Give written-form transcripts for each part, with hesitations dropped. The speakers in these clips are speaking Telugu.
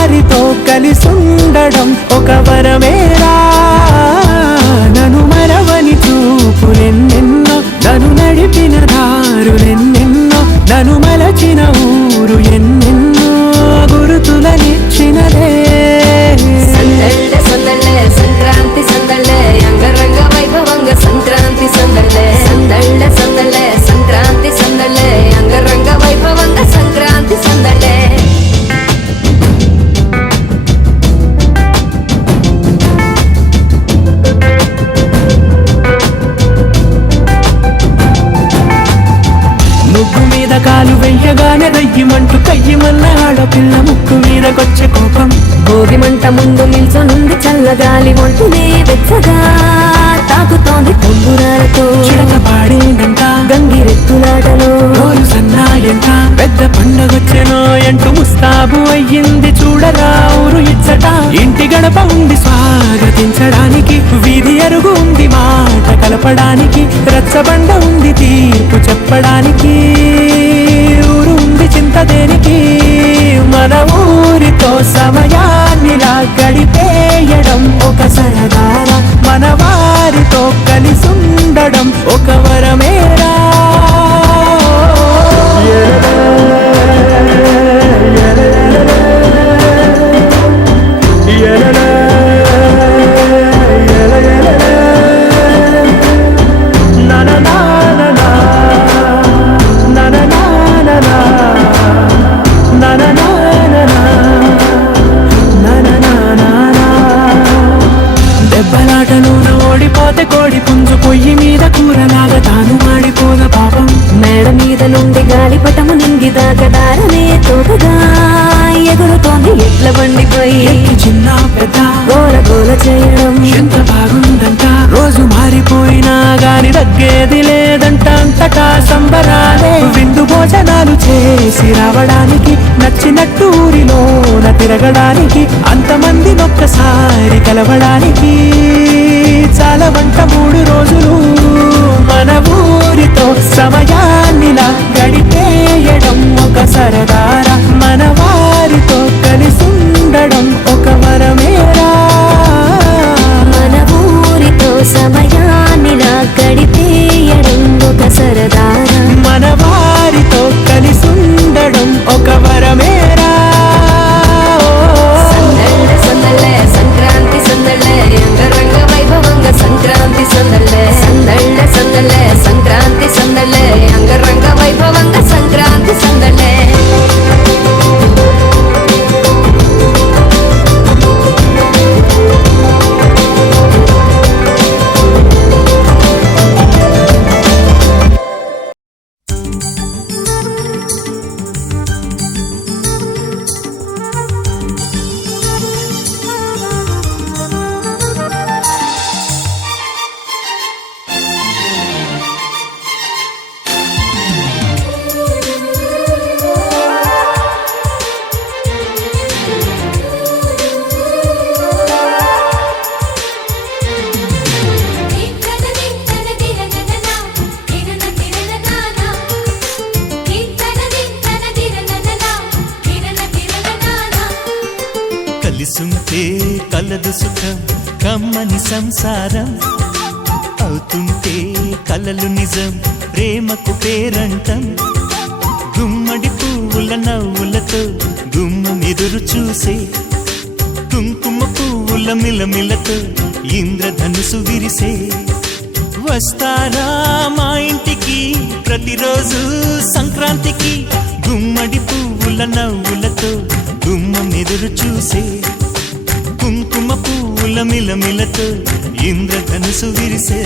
వారితో కలిసుండడం ఒక వరమేరా. నన్ను మరవని చూపులెన్నెన్నో, నన్ను నడిపిన దారులెన్నెన్నో, నన్ను మలచిన ఊరు ఎన్నెన్నో గురుతులనిచ్చినదే. సందళ్ళే సందళ్ళే సంక్రాంతి సందళ్ళే అంగరంగ వైభవంగ సంక్రాంతి సందళ్ళే. సందళ్ళే సందళ్ళే సంక్రాంతి సందళ్ళే అంగరంగ వైభవంగ సంక్రాంతి సందళ్ళే. ముగ్గు మీద కాలు వెయ్యగానే రయ్యమంటూ కయ్యమన్న ఆడపిల్ల ముక్కు మీదకొచ్చే కోపం. భోగి మంట ముందు నిల్చొనుంది చల్లగాలి ఒంటినే వెచ్చగా తాకుతోంది తంబురాలతో. చిడక పాడేదంట గంగిరెత్తులాటలో రోజు సన్నాయంట. పెద్ద పండగొచ్చెనో అంటూ ముస్తాబు అయ్యింది చూడరా ఊరు ఇచ్చట. ఇంటి గడప ఉంది స్వాగతించడానికి, వీధి అరుగు ఉంది మాట కలపడానికి, రచ్చబండ ఉంది తీర్పు చెప్పడానికి, ఊరు ఉంది చింత దేనికి. మన ఊరితో సమయాన్నిలా గడిపేయడం ఒక సరదారా, మన వారితో కలిసుండడం ఒక వరమేరా. దెబ్బలాటలోన ఓడిపోతే కోడి పుంజు పొయ్యి మీద కూరలాగా తాను మాడిపోద పాపం. మేడ మీద నుండి గాలిపటము నింగి దాకదారనే తోకగా ఎగురుతోంది ఎట్ల బండిపోయి. చిన్న పెద్ద గోల గోల చేయడం ఎంత బాగుందంట. రోజు మారిపోయినా గాని తగ్గేది లేదంట. అంతటా సంబరాలే, విందు భోజనాలు చేసి రావడానికి, నచ్చినట్టు ఊరిలోన తిరగడానికి, అంతమంది ఒక్కసారి కలవడానికి చాలా వంట 3 రోజులు. మన ఊరితో సమయాన్నిలా గడిపేయడం ఒక సరదారా, మన వారితో కలిసుండడం ఒక వరమేరా. మన ఊరితో సమయాన్నిలా గడిపేయడం ఒక సరదారా, మన వారితో కలిసుండడం ఒక వరమేరా. సందళ్ళే సందళ్ళే సంక్రాంతి సందళ్ళే అంగరంగ వైభవంగ సంక్రాంతి సందళ్ళే. సందళ్ళే సందళ్ళే సంక్రాంతి సందళ్ళే అంగరంగ వైభవంగ సంక్రాంతి సందళ్ళే. కలిసుంటే కలదు సుఖం కమ్మని సంసారం, అవుతుంటే కలలు నిజం ప్రేమకు పేరంటం. గుమ్మడి పువ్వుల నవ్వులతో గుమ్మం ఎదురు చూసే, కుంకుమ పువ్వుల మిలమిలతో ఇంద్రధనుసు విరిసే. వస్తారా మా ఇంటికి ప్రతిరోజు సంక్రాంతికి, గుమ్మడి పువ్వుల నవ్వులతో గుమ్మం ఎదురు చూసే, కుంకుమ పువ్వుల మిలమిలతో ఇంద్రధనుసు విరిసే.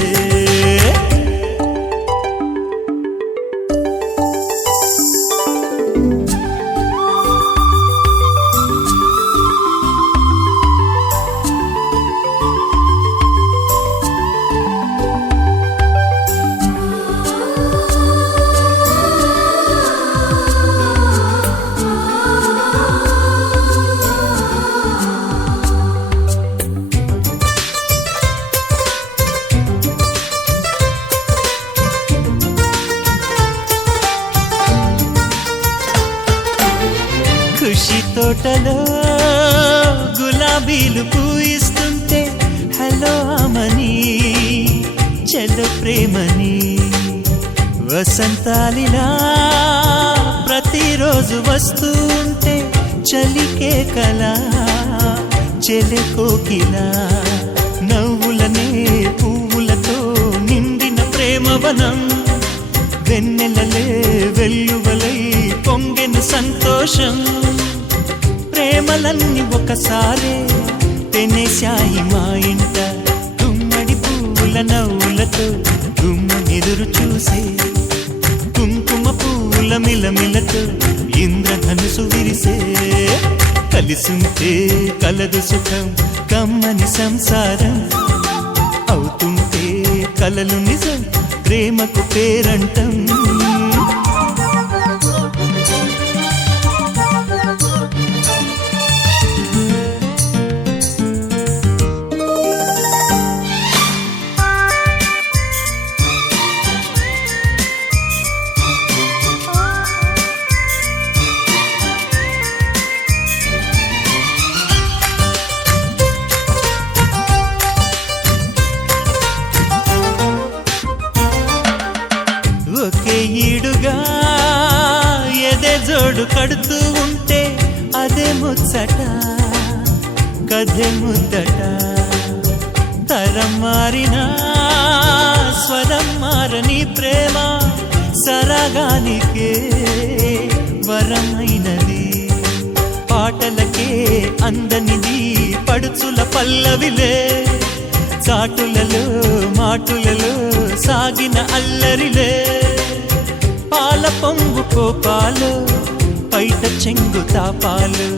ఖుషి తోటలో గులాబీలు పూయిస్తుంటే హలో అమని చెల్లో ప్రేమని వసంతాలిలా ప్రతిరోజు వస్తూ ఉంటే చలికే కలా చెలె కోకిలా నవ్వులనే పువ్వులతో నిండిన ప్రేమవనం వెన్నెలలే వెల్లువలై పొంగెను సంతోషం ప్రేమలన్నీ ఒకసారే తెనేశాయి మా ఇంట గుమ్మడి పువ్వుల నవ్వులతో గుమ్మనెదురు చూసే కుంకుమ పువ్వుల మిలమిలతో ఇంద్రధనుసు విరిసే కలిసుంటే కలదు సుఖం కమ్మని సంసారం అవుతుంటే కలలు నిజం ప్రేమకు పేరంటం ఒకే ఈడుగా ఎదే జోడు కడుతూ ఉంటే అదే ముచ్చట కథే ముద్దట తరం మారినా స్వరం మారని ప్రేమ సరగానికే వరమైనది పాటలకే అందనిది పడుచుల పల్లవిలే చాటులలో మాటులలో సాగిన అల్లరిలే పాల పొంగు కోపాలు పైట చెంగు తాపాలు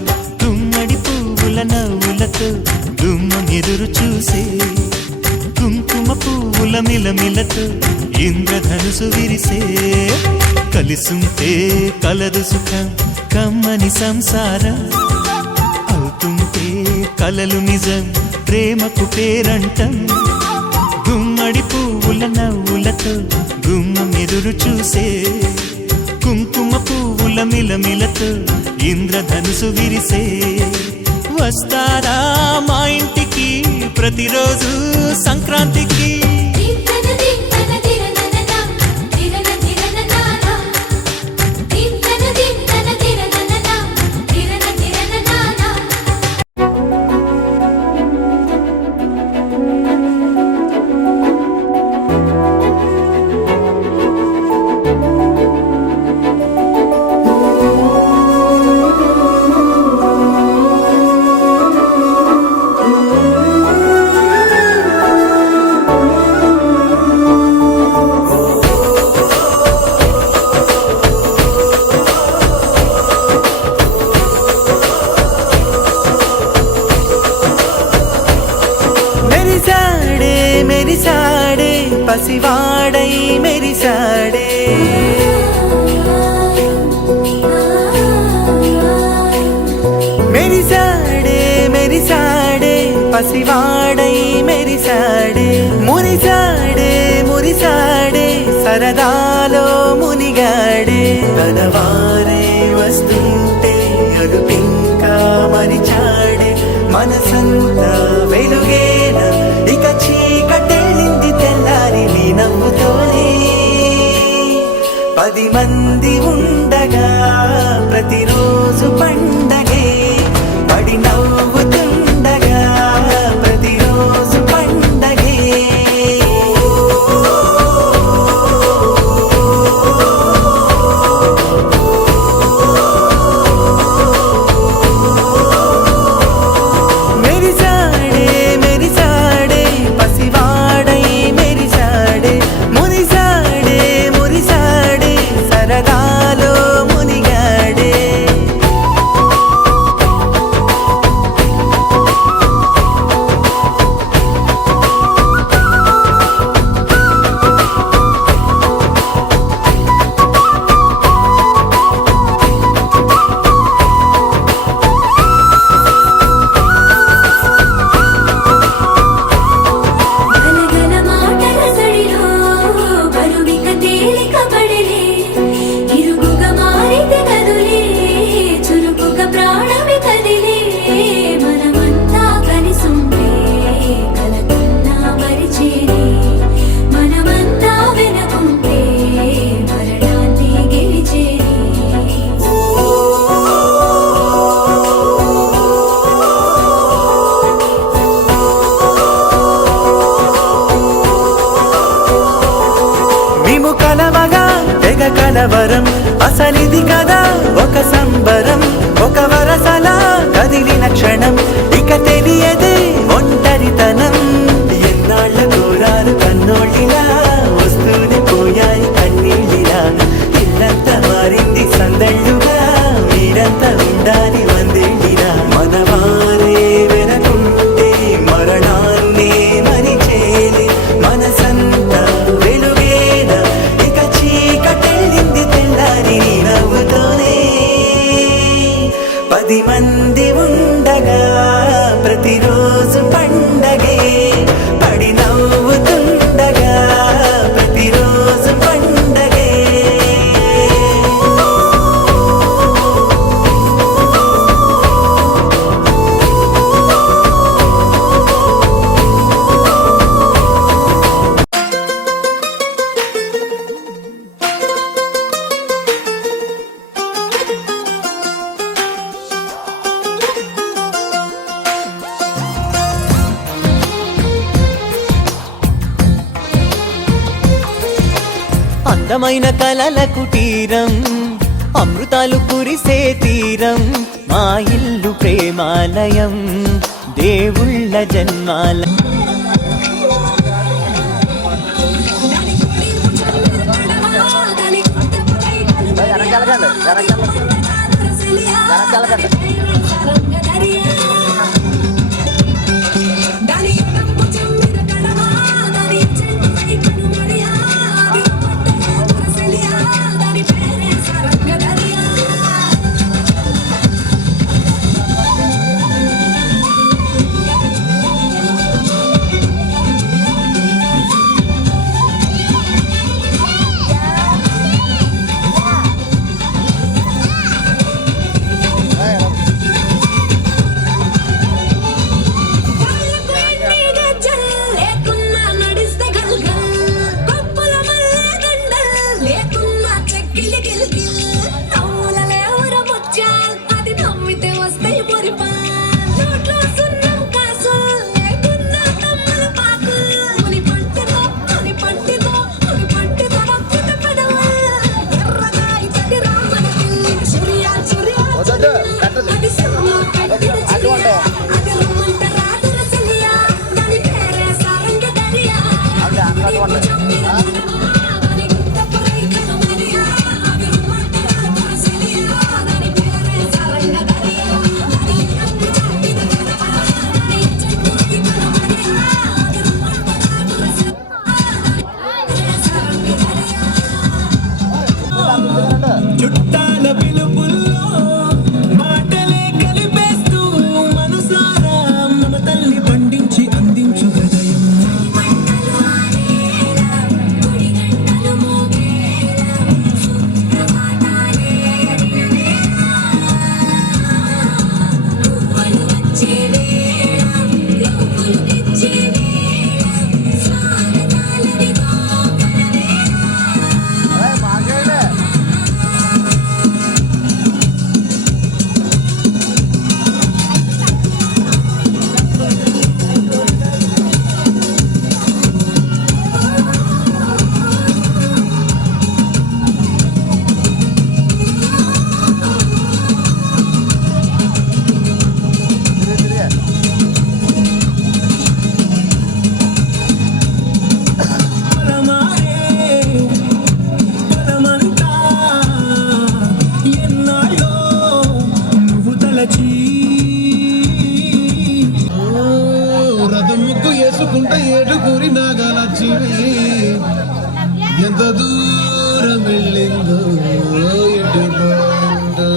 గుమ్మడి పువ్వుల నవ్వులతో గుమ్మనెదురు చూసే కుంకుమ పువ్వుల మిలమిలతో ఇంద్రధనుసు విరిసే కలిసుంటే కలదు సుఖం కమ్మని సంసారం అవుతుంటే కలలు నిజం ప్రేమకు పేరంటం గుమ్మడి పువ్వుల నవ్వులతో గుమ్మమెదురు చూసే కుంకుమ పువ్వుల మిలమిలతో ఇంద్రధనుసు విరిసే వస్తారా మా ఇంటికి ప్రతిరోజు సంక్రాంతికి మెరిసాడే పసివాడై మెరిసాడే మెరిసాడే మెరిసాడే పసివాడై మెరిసాడే మురిసాడే మురిసాడే సరదాలో మునిగాడే తనవారే వస్తుంటే అదుపింకా మరిచాడే మనసంతా వెలుగేన ఇక చీకటెళ్ళింది తెల్లారి నీ నవ్వుతోనే 10 మంది ఉండగా ప్రతిరోజు పండగే పడి నవ్వుతుండగా ప్రతిరోజు పండగే మెరిసాడే మెరిసాడే పసివాడై మెరిసాడే మురిసాడే మురిసాడే సరదా పిలవగా తెగ కలవరం అసలిది కదా ఒక సంబరం ఒక వరసలా కదిలిన క్షణం ఇక తెలియదే ఒంటరితనం ఎన్నాళ్ళ కోరారు కన్నోళ్ళిలా వస్తూనే పోయాయి కన్నీళ్ళిలా ఇల్లంతా మారింది సందళ్ళుగా మీరంతా ఉండాలి వందేళ్ళిలా మనవారే వెనకుంటే మరణాన్నే మరిచేలే మనసంతా వెలుగేన ఇక చీకటెళ్ళింది తెల్లారి నీ నవ్వుతోనే 10 మంది ఉండగా ప్రతిరోజు పండగే పడి నవ్వుతుండగా ప్రతిరోజు పండగే అందమైన కలల కుటీరం అమృతాలు కురిసే తీరం మా ఇల్లు ప్రేమాలయం దేవుళ్ళ జన్మాల చుట్టాల పిలుపుల్లో మాటలే కలిపేస్తూ మనసారా మమతల్ని పండించి అందించు హృదయం ఎంత దూరం వెళ్ళిందో ఎటు పోయిందో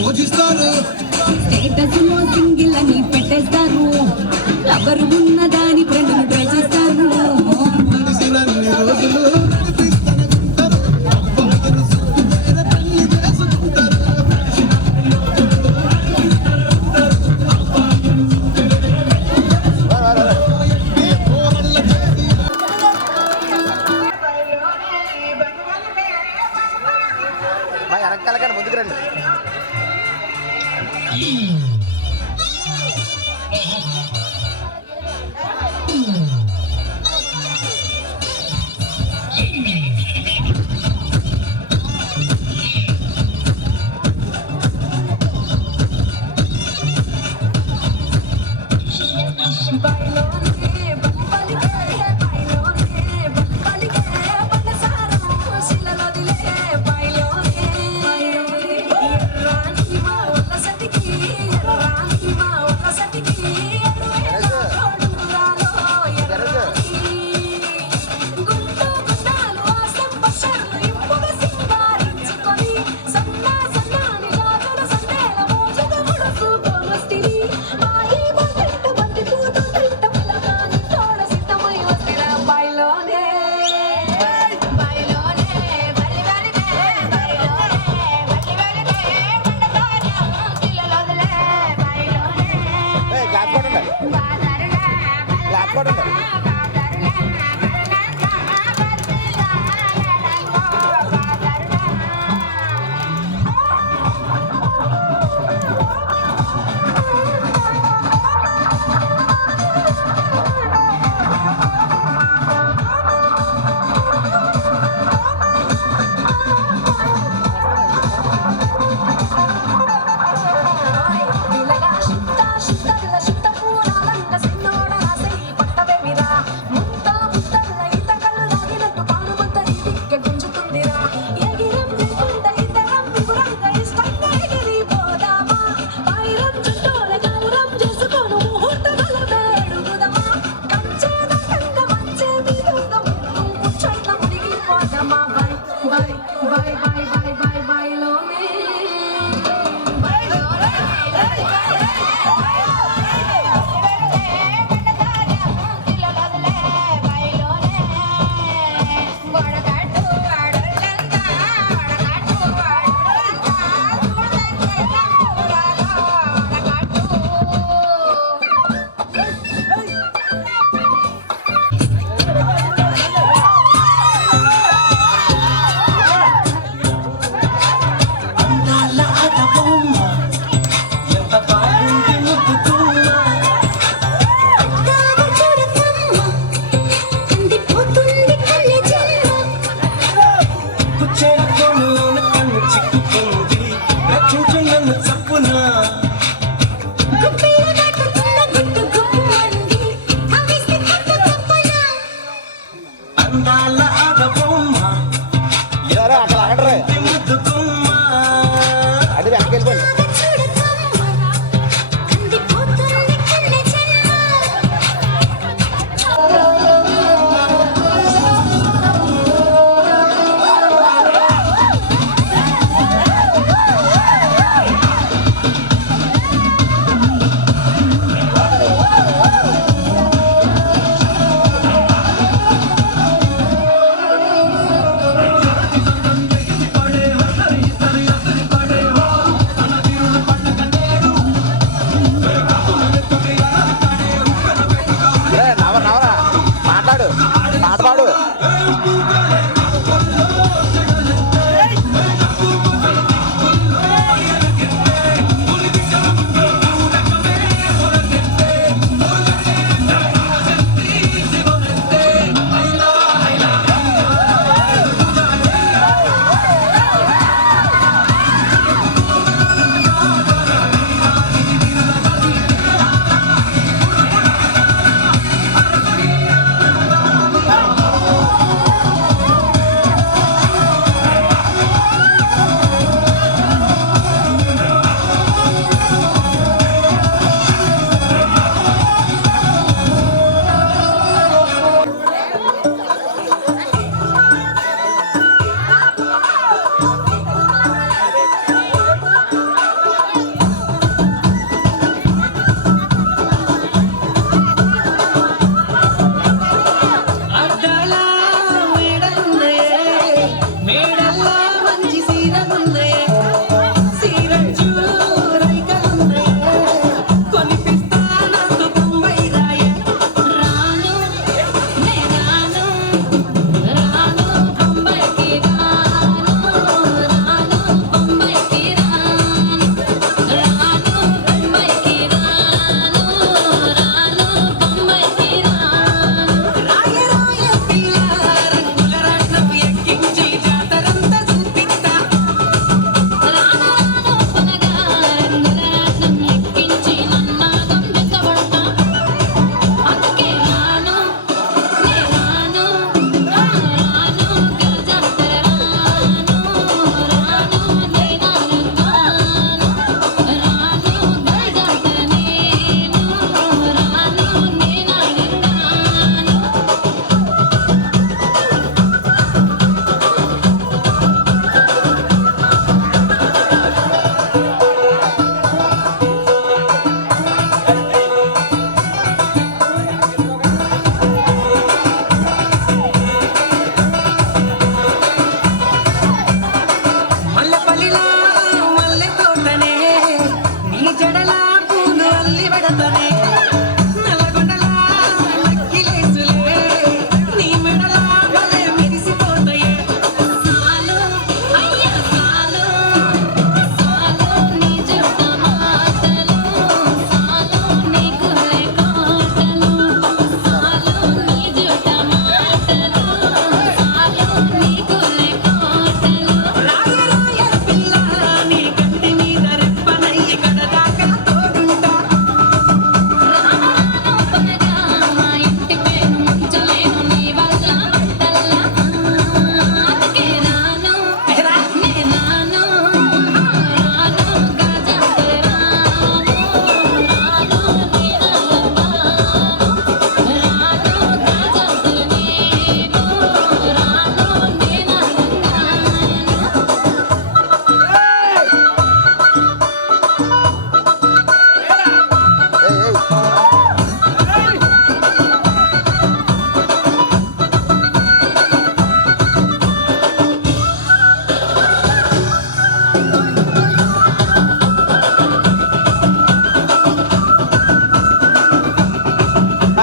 పూజిస్తారు. స్టేటస్ లో సింగిల్ అని పెట్టేస్తారు, ఎవరు ఉన్నదాని ఫ్రెండ్ను ట్రై చేస్తారు. తెలిసినన్ని రోజులు నడిపిస్తూనే ఉంటారు. అబ్బా తెలుసు వేరే పెళ్లి చేసుకుంటారు. వెనకాల ముందుకు రండి.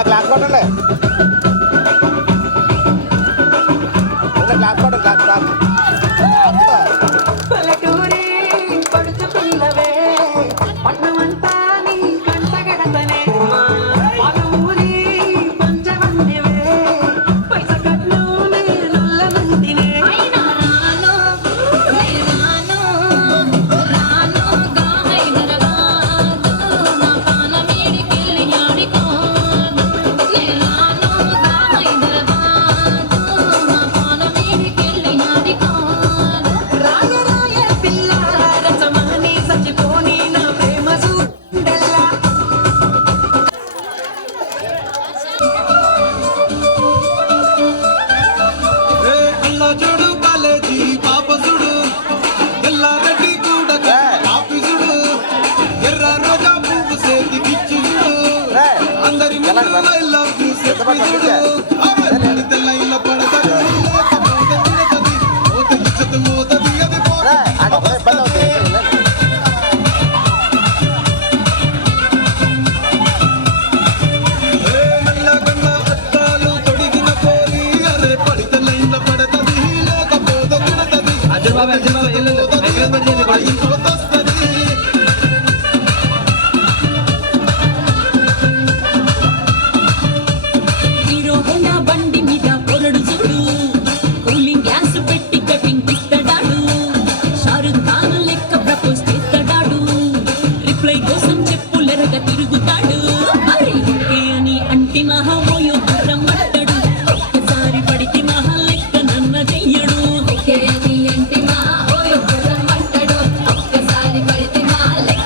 క్లాస్ కొట్టండి, క్లాస్ కొట్టండి, క్లాస్ పల్లెటూరి పడుచు పిల్లవే పట్టణమంతా నీ కంటగడతనే పాలమూరి పంచవన్నెవే పైస కట్లు నల్ల మందినే అయినా రాను గా హైదరాబాద్ నా పాన మీడికెళ్ళి ఆడికోను నే రాను గా హైదరాబాద్ నా పాన మీడికెళ్ళి ఆడికోను రాయరాయ పిల్ల రచమాని సచిపోని నా ప్రేమ సూడెల్లా అల్లా చూడు కాలేజీ పాప చూడు ఎల్లారెడ్డి కూడా కాపీ చూడు ఎర్ర రోజా పువ్వు చేతికిచ్చి చూడు అందరి ఐ లవ్ యూ చెప్పి చూడు తెల్ల ఇళ్ళ పడతది మోతది అది ఇబ్బంది అవుతుంది. మెల్లగన్న అద్దాలు తొడిగిన పోలి అరే పడితే లైన్ల పడతది లేకపోతే తిడతది వస్తది హీరో హోండా బండి మీద పొరడు చూడు కూలింగ్ గ్యాస్ పెట్టి కటింగ్ ఇస్తాడాడు షారుఖ్ ఖాన్ లెక్క ప్రపోజ్ చేస్తాడాడు రిప్లై కోసం చెప్పులెరగ తిరుగుతాడు అరే ఓకే అని అంటి మహామోయో రమ్మంటాడు ఒక్కసారి పడితే మహా లెక్క నన్న చెయ్యడు ఓకే అని అంటి మహామోయో రమ్మంటాడు ఒక్కసారి పడితే మహా లెక్క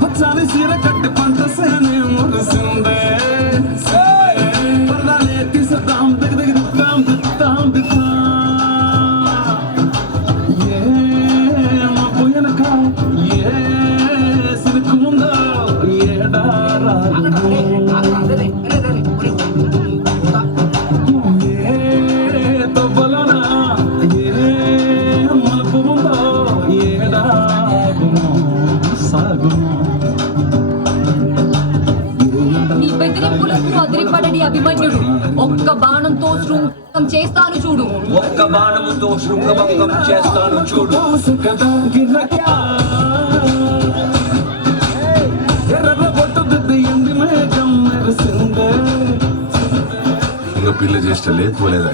పచ్చాలి సీర కట్టి పంట సేనే మురిసిందే పర్దాలే తీసదాం దగ్గర దిద్దాం దిద్దాం దిద్దాం ఏ మా పోయనక ఏ సినుకుందో ఏడారాలు ఏ తవ్వలనా ఏ మలుపు ఉందో ఏడాగుమో సాగుమో నీ బెదిరింపులకు అదిరిపడని అభిమన్యుడు ఒక్క బాణంతో శృంగం చేస్తాను చూడు ఒక్క బాణముతో శృంగభంగం చేస్తాను చూడు. కదా గిరక్యా ఎర్ర పొట్టు దిద్ది ఎండి మేఘం మెరిసిందే ఇంకా పిల్ల చేస్తే లేకపోలేదా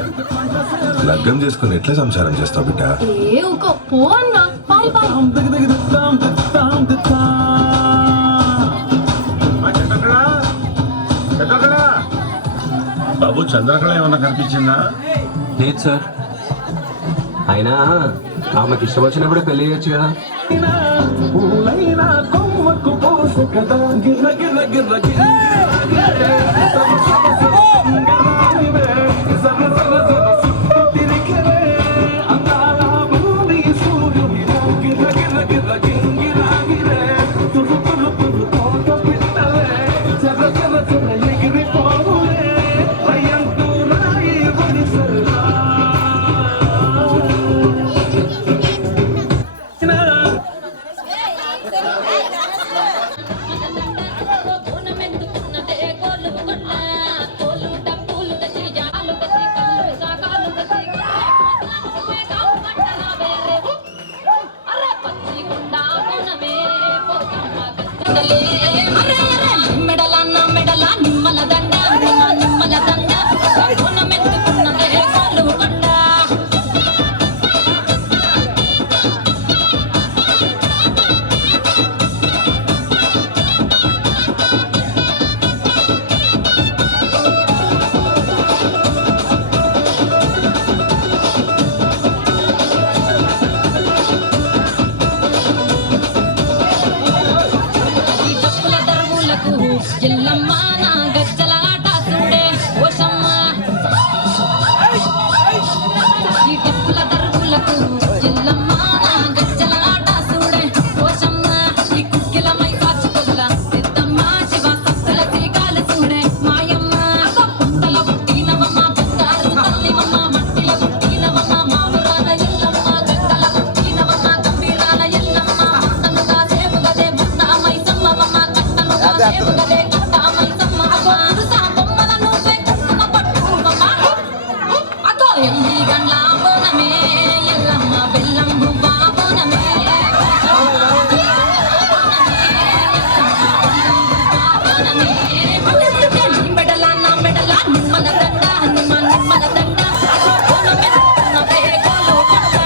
లగ్గం చేసుకుని ఎట్లా సంసారం చేస్తావు బిడ్డ ఏ ఒక పో అన్న పాయ్ పాయ్ దగ్గర దిద్దాం దిద్దాం దిద్దాం బాబు చంద్రకళ ఏమన్నా కనిపించిందా? లేదు సార్, అయినా ఆమెకి ఇష్టం వచ్చినప్పుడే పెళ్లి చేయొచ్చు కదా. పూలైనా కొమ్మకు పోసు కదా గిర్ర గిర్ర గిర్ర గిర్ర కోనమెందుకున్నదే కోలు కొట్ట ఎండి గండ్ల బోనమే ఎల్లమ్మ బెల్లం బువ్వ బోనమే మెడల నా మెడల నిమ్మల దండ నిమ్మల దండ బోనమే నవే గోలు కొండ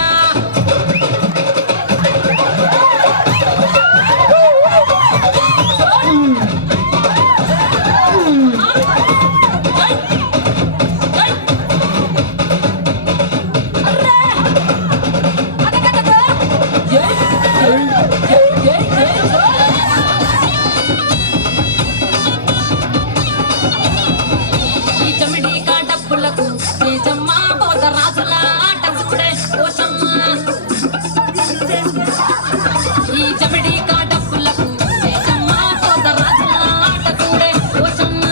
ఈ చమిడి కాటప్పులకు తేజమ్మ పోత రాజుల ఆట చూడే ఓషమ్మ ఈ చమిడి కాటప్పులకు తేజమ్మ పోత రాజుల ఆట చూడే ఓషమ్మ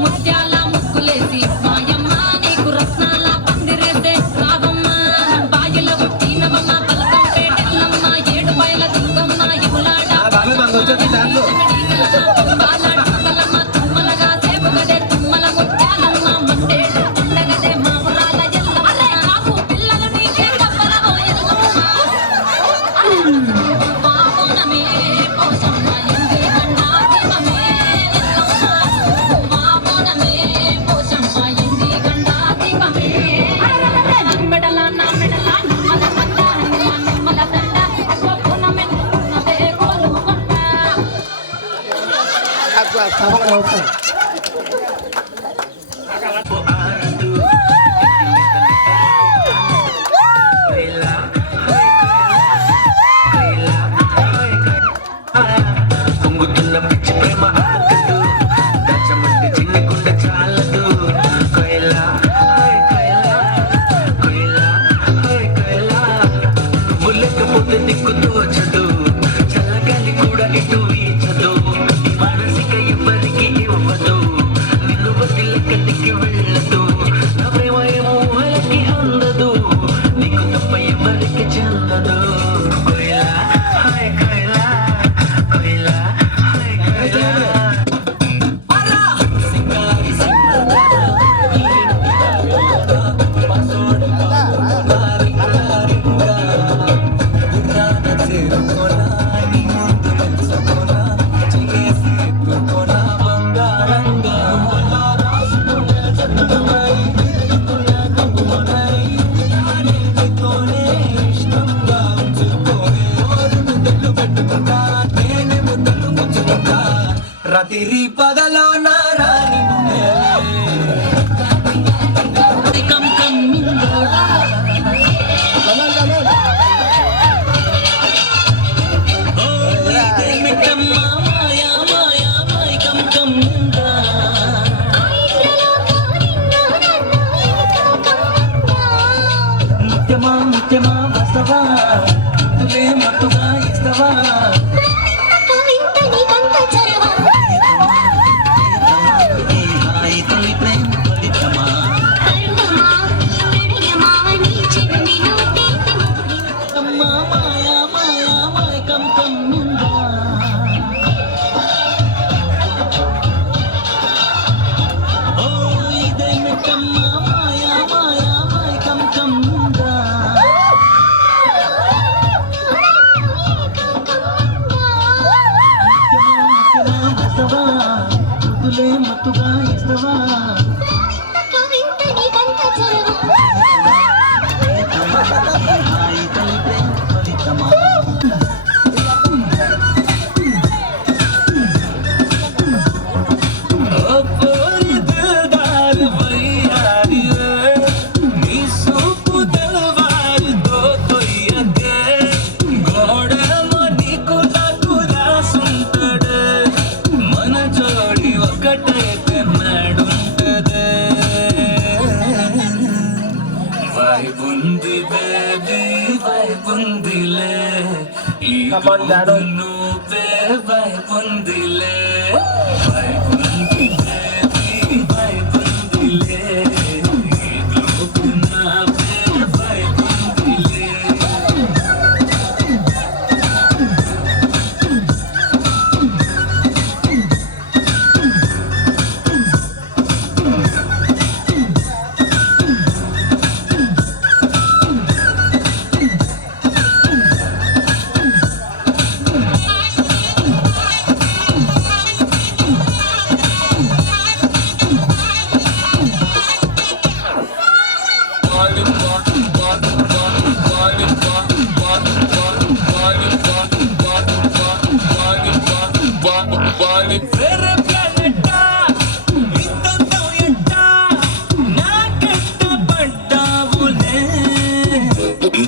ముత్యాల ముక్కులేసి మాయమ్మ నీకు రత్నాల పందిరేసే రావమ్మ బాయిల పుట్టినవమ్మ పలకం పేటెల్లమ్మ ఏడు బయల దుర్గమ్మ ఇవులాడ పొంగుతున్న పిచ్చి ప్రేమ ఆకట్టు దచ్చమంటే చిన్ని గుండె చాలదు కొయిలా కొయిలా కొయిలా కొయిలా నువ్వు లేకపోతే దిక్కు తోచదు చల్లగాలి కూడా ఇటు వీచదు మనసిక ఎవరికి ఇవ్వదు నిన్ను వదిలికటికి వెళ్ళదు నా ప్రేమ ఏమో ఊహలకి అందదు నీకు తప్ప ఎవరికి చెందదు కొయిలా కొయిలా కొయిలా కొయిలా రాత్రి పగలో నారాని కం కం మాయా మాయా మాయ కం కం ముత్యమా ముత్యమా వస్తవా తులే మత్తుగా ఇస్తవా మత్తుగా ఇస్తవా నువ్వే వైపుందిలే వైపుందిలే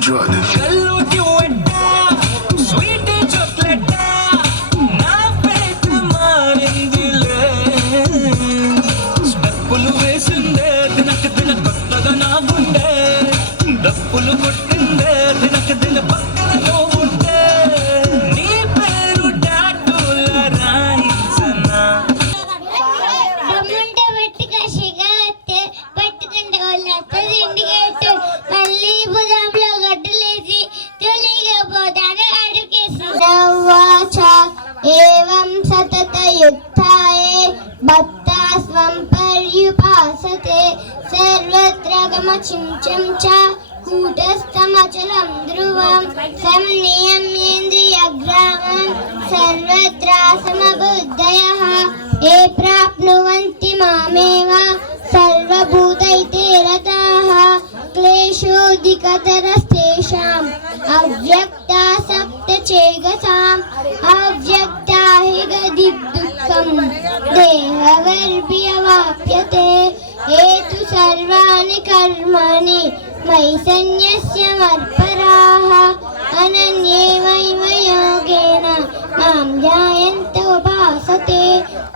Jordan. కల్లోకి వెంట స్వీట్ చాక్లెట్ నా పేట మారిందిలే స్టెప్పులు వేసిందే దినక దిన కొత్తగా నా గుండె డప్పులు కొట్టిందే దినక దిన పక్కనలో ఉంటే నీ పేరు టాటూల రాయించనా దమ్ముంటే పెట్టుక సిగరెట్ పెట్టుకుంటే వాళ్ళు అత్తది ఇండికేట్ మళ్ళీ భుజంలో గడ్డలేసి తొలిగా పోతాను అడుగేసి నవ్వాచ ఏవం సతత యుక్తాయే భక్తా స్వం పర్యుపాసతే సర్వత్ర గమచిం చం చ కూటస్థమచలం ధ్రువం సంనియమ్యేంద్రియగ్రామం సర్వత్ర సమబుద్ధయః ఏ ప్రాప్నువంతి మామేవ సర్వభూతైతే రతాః క్లేశోధికతరస్తేషాం అవ్యక్తాసక్తచేగసాం అవ్యక్తా హి గదిదుఃఖం దేహగర్భ్యవాప్యతే ఏతు సర్వాణి కర్మాణి మయి సన్యస్య మత్పరాః అనన్యేవైవ యోగేన మాం ధ్యాయంత ఉపాసతే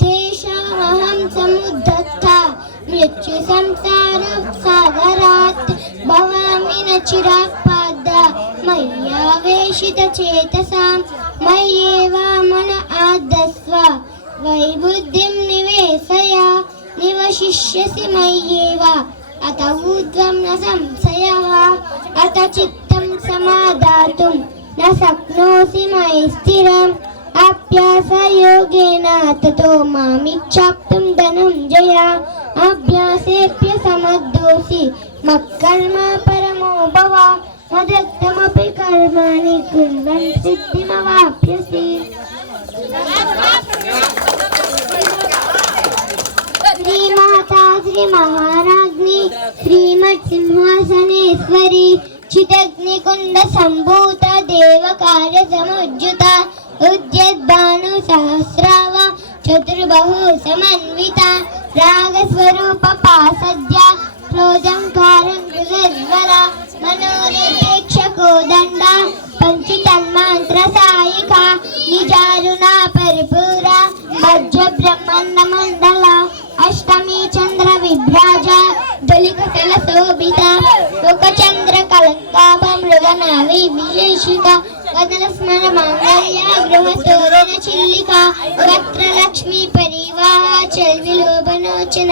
తేషామహం సముద్ధస్థా మృత్యు సంసార సాగరాత్ భవామి న చిరాగ్ పాద మయ్యావేశిత చేతసాం మయ్యేవ మన ఆదస్వ వైబుద్ధిం నివేశయ నివశిష్యసి మయ్యేవ అత ఊర్ధ్వం న సంశయః అత చిత్తం సమాదాతుం న శక్నోసి మయి స్థిరం అభ్యాస యోగేన తతో మామిచ్ఛాప్తుం ధనంజయ అభ్యాసేప్య సమద్దోసి మక్కర్మ పరమో భవ మదత్తమపి కర్మాణి కుర్వన్ సిద్ధిమవాప్యసి శ్రీమాతా శ్రీ మహారాజ్ఞి శ్రీమత్ సింహాసనేశ్వరి చిదగ్నికుండ సంభూత దేవ కార్య సముజ్జుత ఉద్యద్భాను సహస్రావ చతుర్బహు సమన్విత రాగస్వరూప పాసద్య క్రోధంకారం గృగజ్వర మనోనిపేక్ష కోదండ పంచతన్మాంత్ర సాయిక నిజారుణ పరిపూర భజ్ర బ్రహ్మాండ మండల అష్టమి చంద్ర విభ్రాజ దళిక తల శోభిత ఒక చంద్ర కలంకాభ మృగనావి విశేషిక కదల స్మర మాంగళ్య గృహ తోరణ చిల్లిక వక్ర లక్ష్మీ పరివాహ చల్విలోభనోచన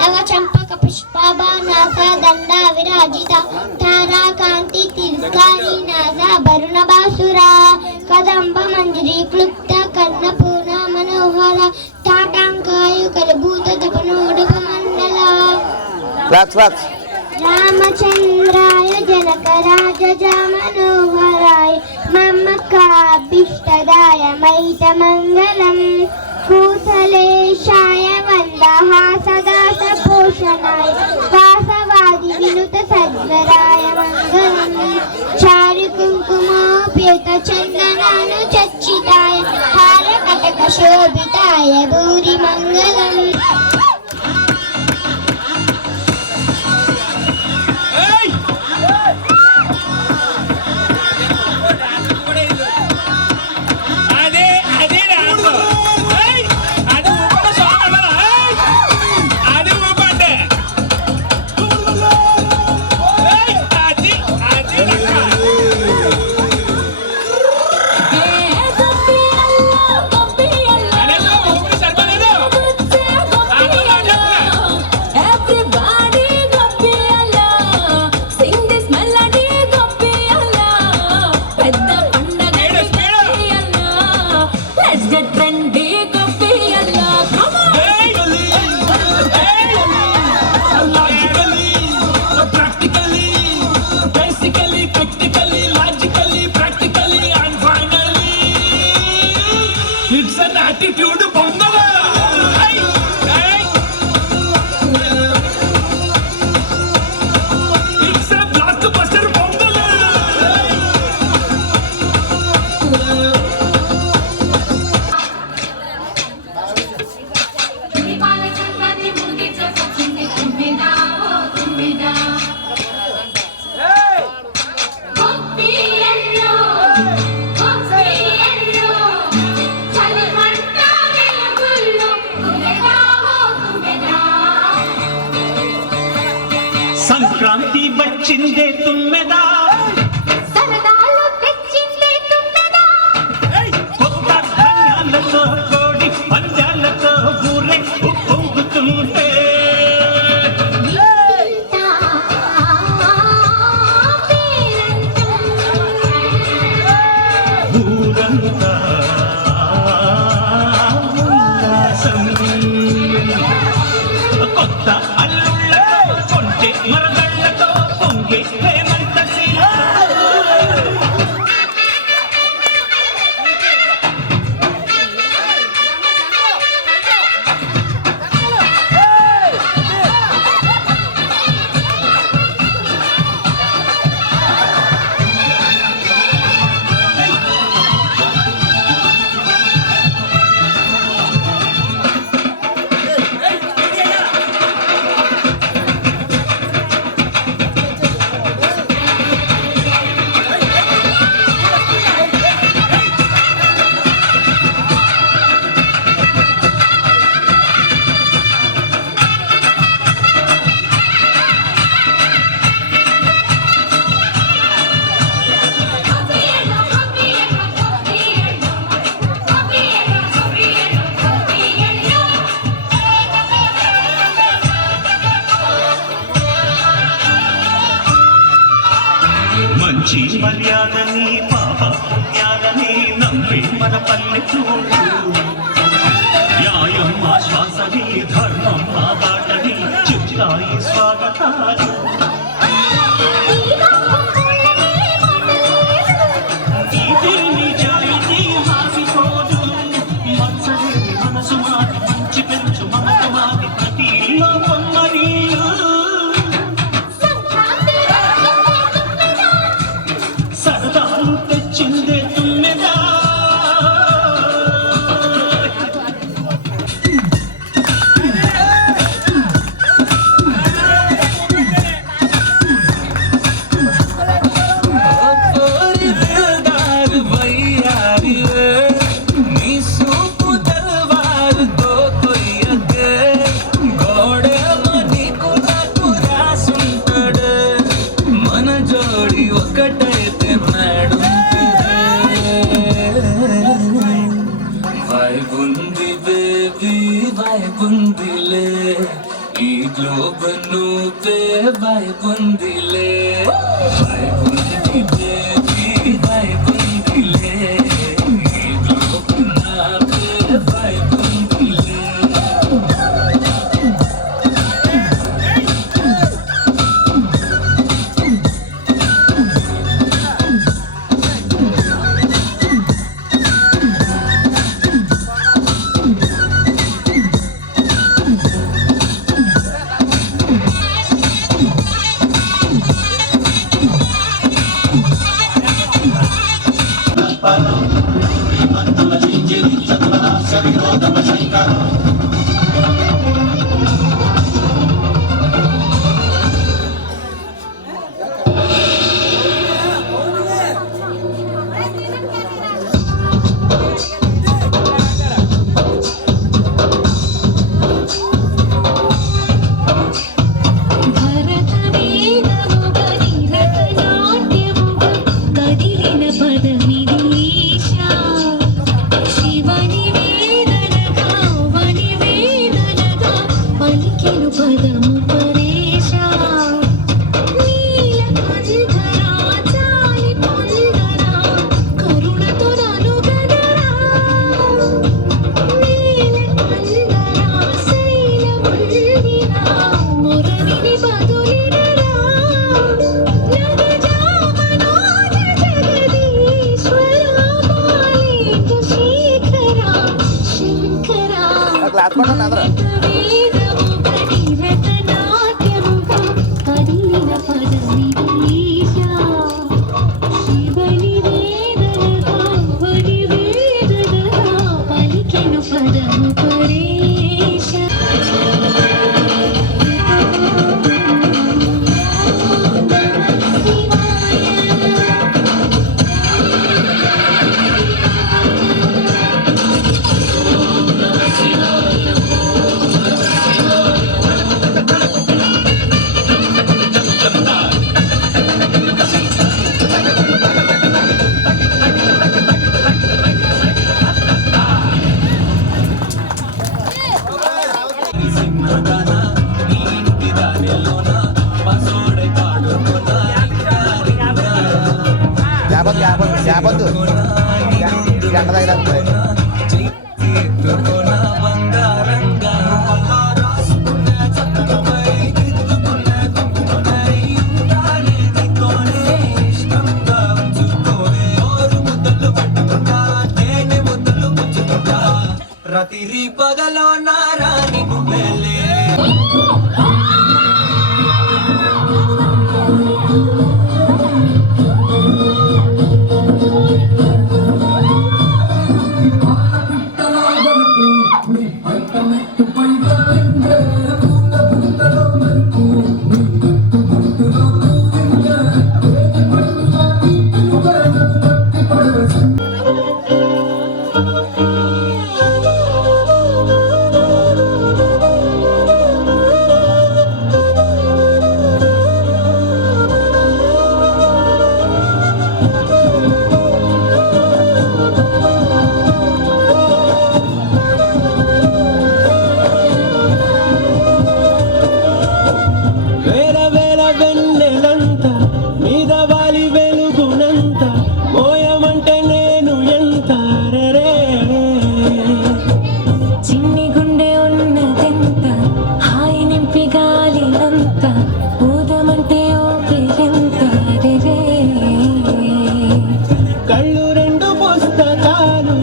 నవ చంపక పుష్పాభానాస దండ విరాజిత తారా కాంతి తిరస్కారి నాస భరుణ బాసురా కదంబ మంజరి క్లుప్త కర్ణపూర్ణ మనోహర తాటాంకాయు కలభూత తపనోడుప మండల రామచంద్రాయ జనక రాజ మనోహరాయ మమ కాభీష్టదాయ మహిత మంగళం కూసలేశాయ వందః సదా సపోషణాయ వాసవాది వినుత సద్వరాయ మంగళం చారు కుంకుమోపేత చందనాను చచ్చితాయ హార కటక శోభితాయ భూరి మంగళం ఏ గొప్పి అల్లా గొప్పి అల్లా శాంతి వచ్చిందే తుమ్మెదా సరదాలు తెచ్చిందే తుమ్మెదా కొత్త ధాన్యాలతో కోడి పందాలతో ఊరే ఉప్పొంగుతుంటే ఊరంతా ఉల్లాసం. కొత్త అల్లుళ్ళతో కొంటే మరదళ్ళతో పొంగే ప్రేమంత శిలా. మంచి మర్యాదని పాప పుణ్యాలని నమ్మి మన పల్లెటూరు న్యాయం ఆశ్వాసని ధర్మం ఆ బాటని చెప్తాయి స్వాగతాలు నీతి నిజాయితీ మాసిపోదు మత్సరే మనసు మాది మంచి పెంచు మమత మాది ప్రతి ఇల్లో బొమ్మరీలు సరదాలు తెచ్చిందే తుమ్మెదా ఒకటైతే మేడం వైబుంది బేబీ వైబుందిలే ఈ గ్లోబ్ నువ్వే వైబుందిలే వైబుంది బేబీ వైబుందిలే ఈ గ్లోబ్ నావే వైబుందిలే క్లాస్ కొట్టండి అందరూ చందా లేపొద్దు గంట తగిలేస్తుంది రాత్రి పగలో నారాని నువ్వేలే వేల వేల వెన్నెలంత మీద వాలి వెలుగునంత మోయమంటే నేను ఎంత రే చిన్ని గుండె ఉన్నదెంత హాయి నింపి గాలినంత ఊదమంటే ఊపిరెంత రే కళ్ళు రెండు పుస్తకాలు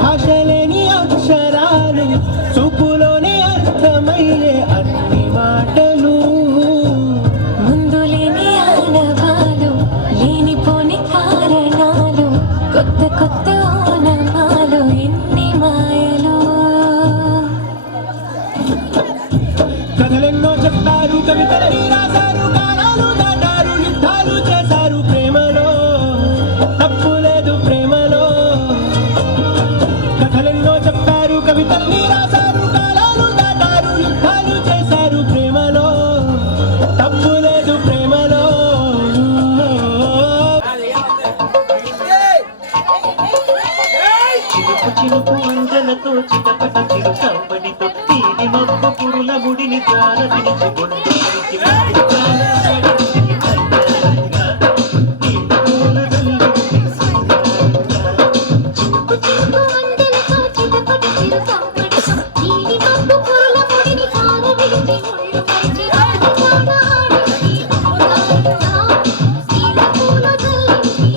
భాష లేని అక్షరాలు చూపులోనే అర్థమయ్యే అన్ని మాటలు ముందు లేని ఆనవాలు లేనిపోని కారణాలు కొత్త కొత్త ఓనమాలు ఎన్ని మాయలు కథలెన్నో చెప్తారు కవితలని రాశారు కాలాలు దాటారు యుద్ధాలు చేశారు ప్రేమలో తప్పు లేదు ప్రేమలో కథలెన్నో చెప్తారు కవితల్ని రాశారు కాలాలు దాటారు యుద్ధాలు చేశారు ప్రేమలో తప్పు లేదు ప్రేమలో చిలుపు చిలుపు అంజలతో చిటపట చిరు సంబడితో తీరి మబ్బు పురుల ముడిని త్రాణ విడిచి గొంతు పైకి వెళ్లి త్రాణ విడిచి కైలాసంగా నీళ్ళ పూలు జల్లుకు చిక్కు చిక్కు అందెలతో చిటపట చిరు సంబడితో నీలి మబ్బు పురుల ముడిని తార విడిచి ముళ్ళు పైచి ఆడుతాడా ఆడించి ఆడుతాడా నీళ్ళ పూలు జల్లించి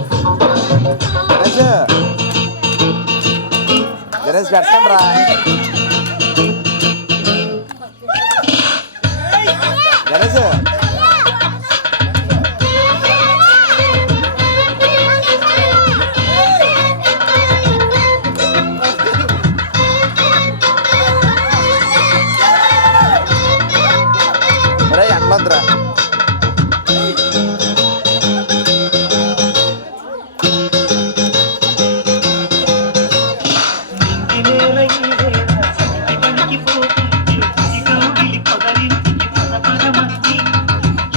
గణేష్ పెడతాం రా గణేష్ రే ఎండొద్దురా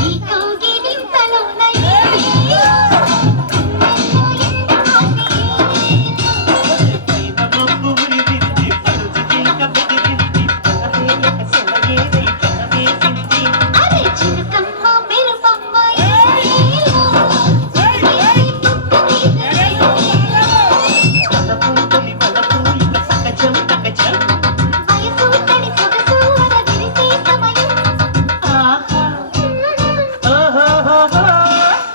ఈ కౌగిలింతలోన అరే చిరుకమ్మ మెరుపమ్మ వయసు తడి సొగసు అరవిరిసే సమయం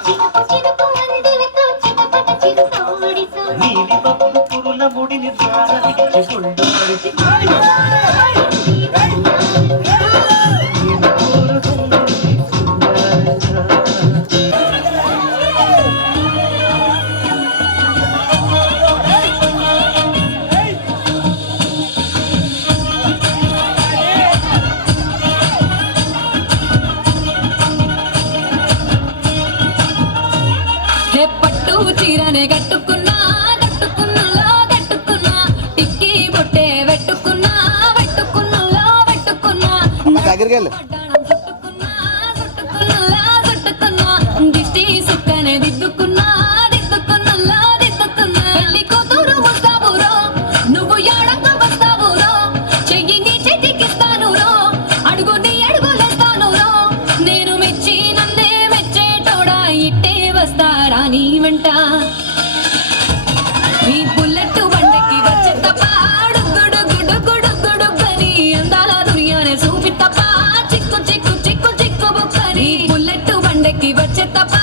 చినుకు చినుకు అందెలతో చిటపట చిరు సౌడితో నీలి పప్పు పురుల ముడిని త్రాణ విడిచి గొంతు పైకి హే పట్టు చీరనే కట్టుకున్నా కట్టుకున్నలో కట్టుకున్నా టిక్కి బొట్టే పెట్టుకున్నా పెట్టుకున్నలో పెట్టుకున్నా దగ్గరికి వెళ్ళు పడ్డాణం చుట్టుకున్నా చుట్టుకున్నలా చుట్టుకున్నా దిష్టి సుక్కనే దిద్దుకున్నా దిద్దుకున్నలా దిద్దుకున్నా పెళ్లి కూతురు ముస్తాబురో నువ్వు ఎడక వస్తావురో చెయ్యి నీ చేతికిస్తాను రో అడుగు నీ అడుగులేస్తాను రో నేను మెచ్చి నన్నే మెచ్చేటోడా ఇట్టే వస్తారా నీ వెంట చూపిత్తప్ప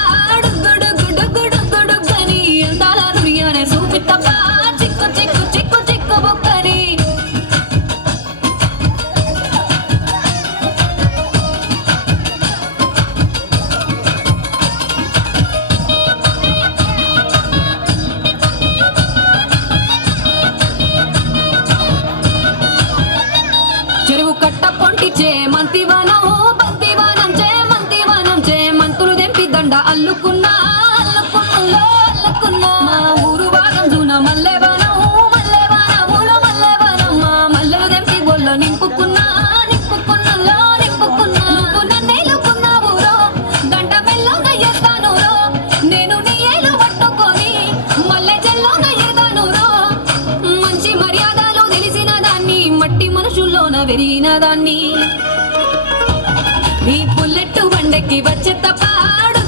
గుడు గుడు గుడు గుడు గని అందాల దునియానే చూపిత్తప్ప చిక్కు చిక్కు చిక్కు చిక్కు బుక్కని చెరువు కట్ట పొంటిచే మంతివనం బంతివనం చే మంతివనం చే మంతులు దెంపి దండ అల్లుకున్నా అల్లుకున్నలో అల్లుకున్నా మా ఊరు భాగం జూన మల్లెవనం మల్లెవనములో మల్లెవనం మా మల్లెలు దెంపి బొల్లో నింపుకున్నా నింపుకున్నలో నింపుకున్నా నువ్వు నన్నేలుకున్నావురో దండ మెల్లోగా ఎత్తానురో నేను నీ ఏలు పట్టుకొని మల్లె జల్లోన ఎగానురో మంచి మర్యాదలు తెలిసిన దాన్ని మట్టి మనుషుల్లోన వెరిగిన దాన్ని నీ బుల్లెట్ బండెక్కి వచ్చే తప్ప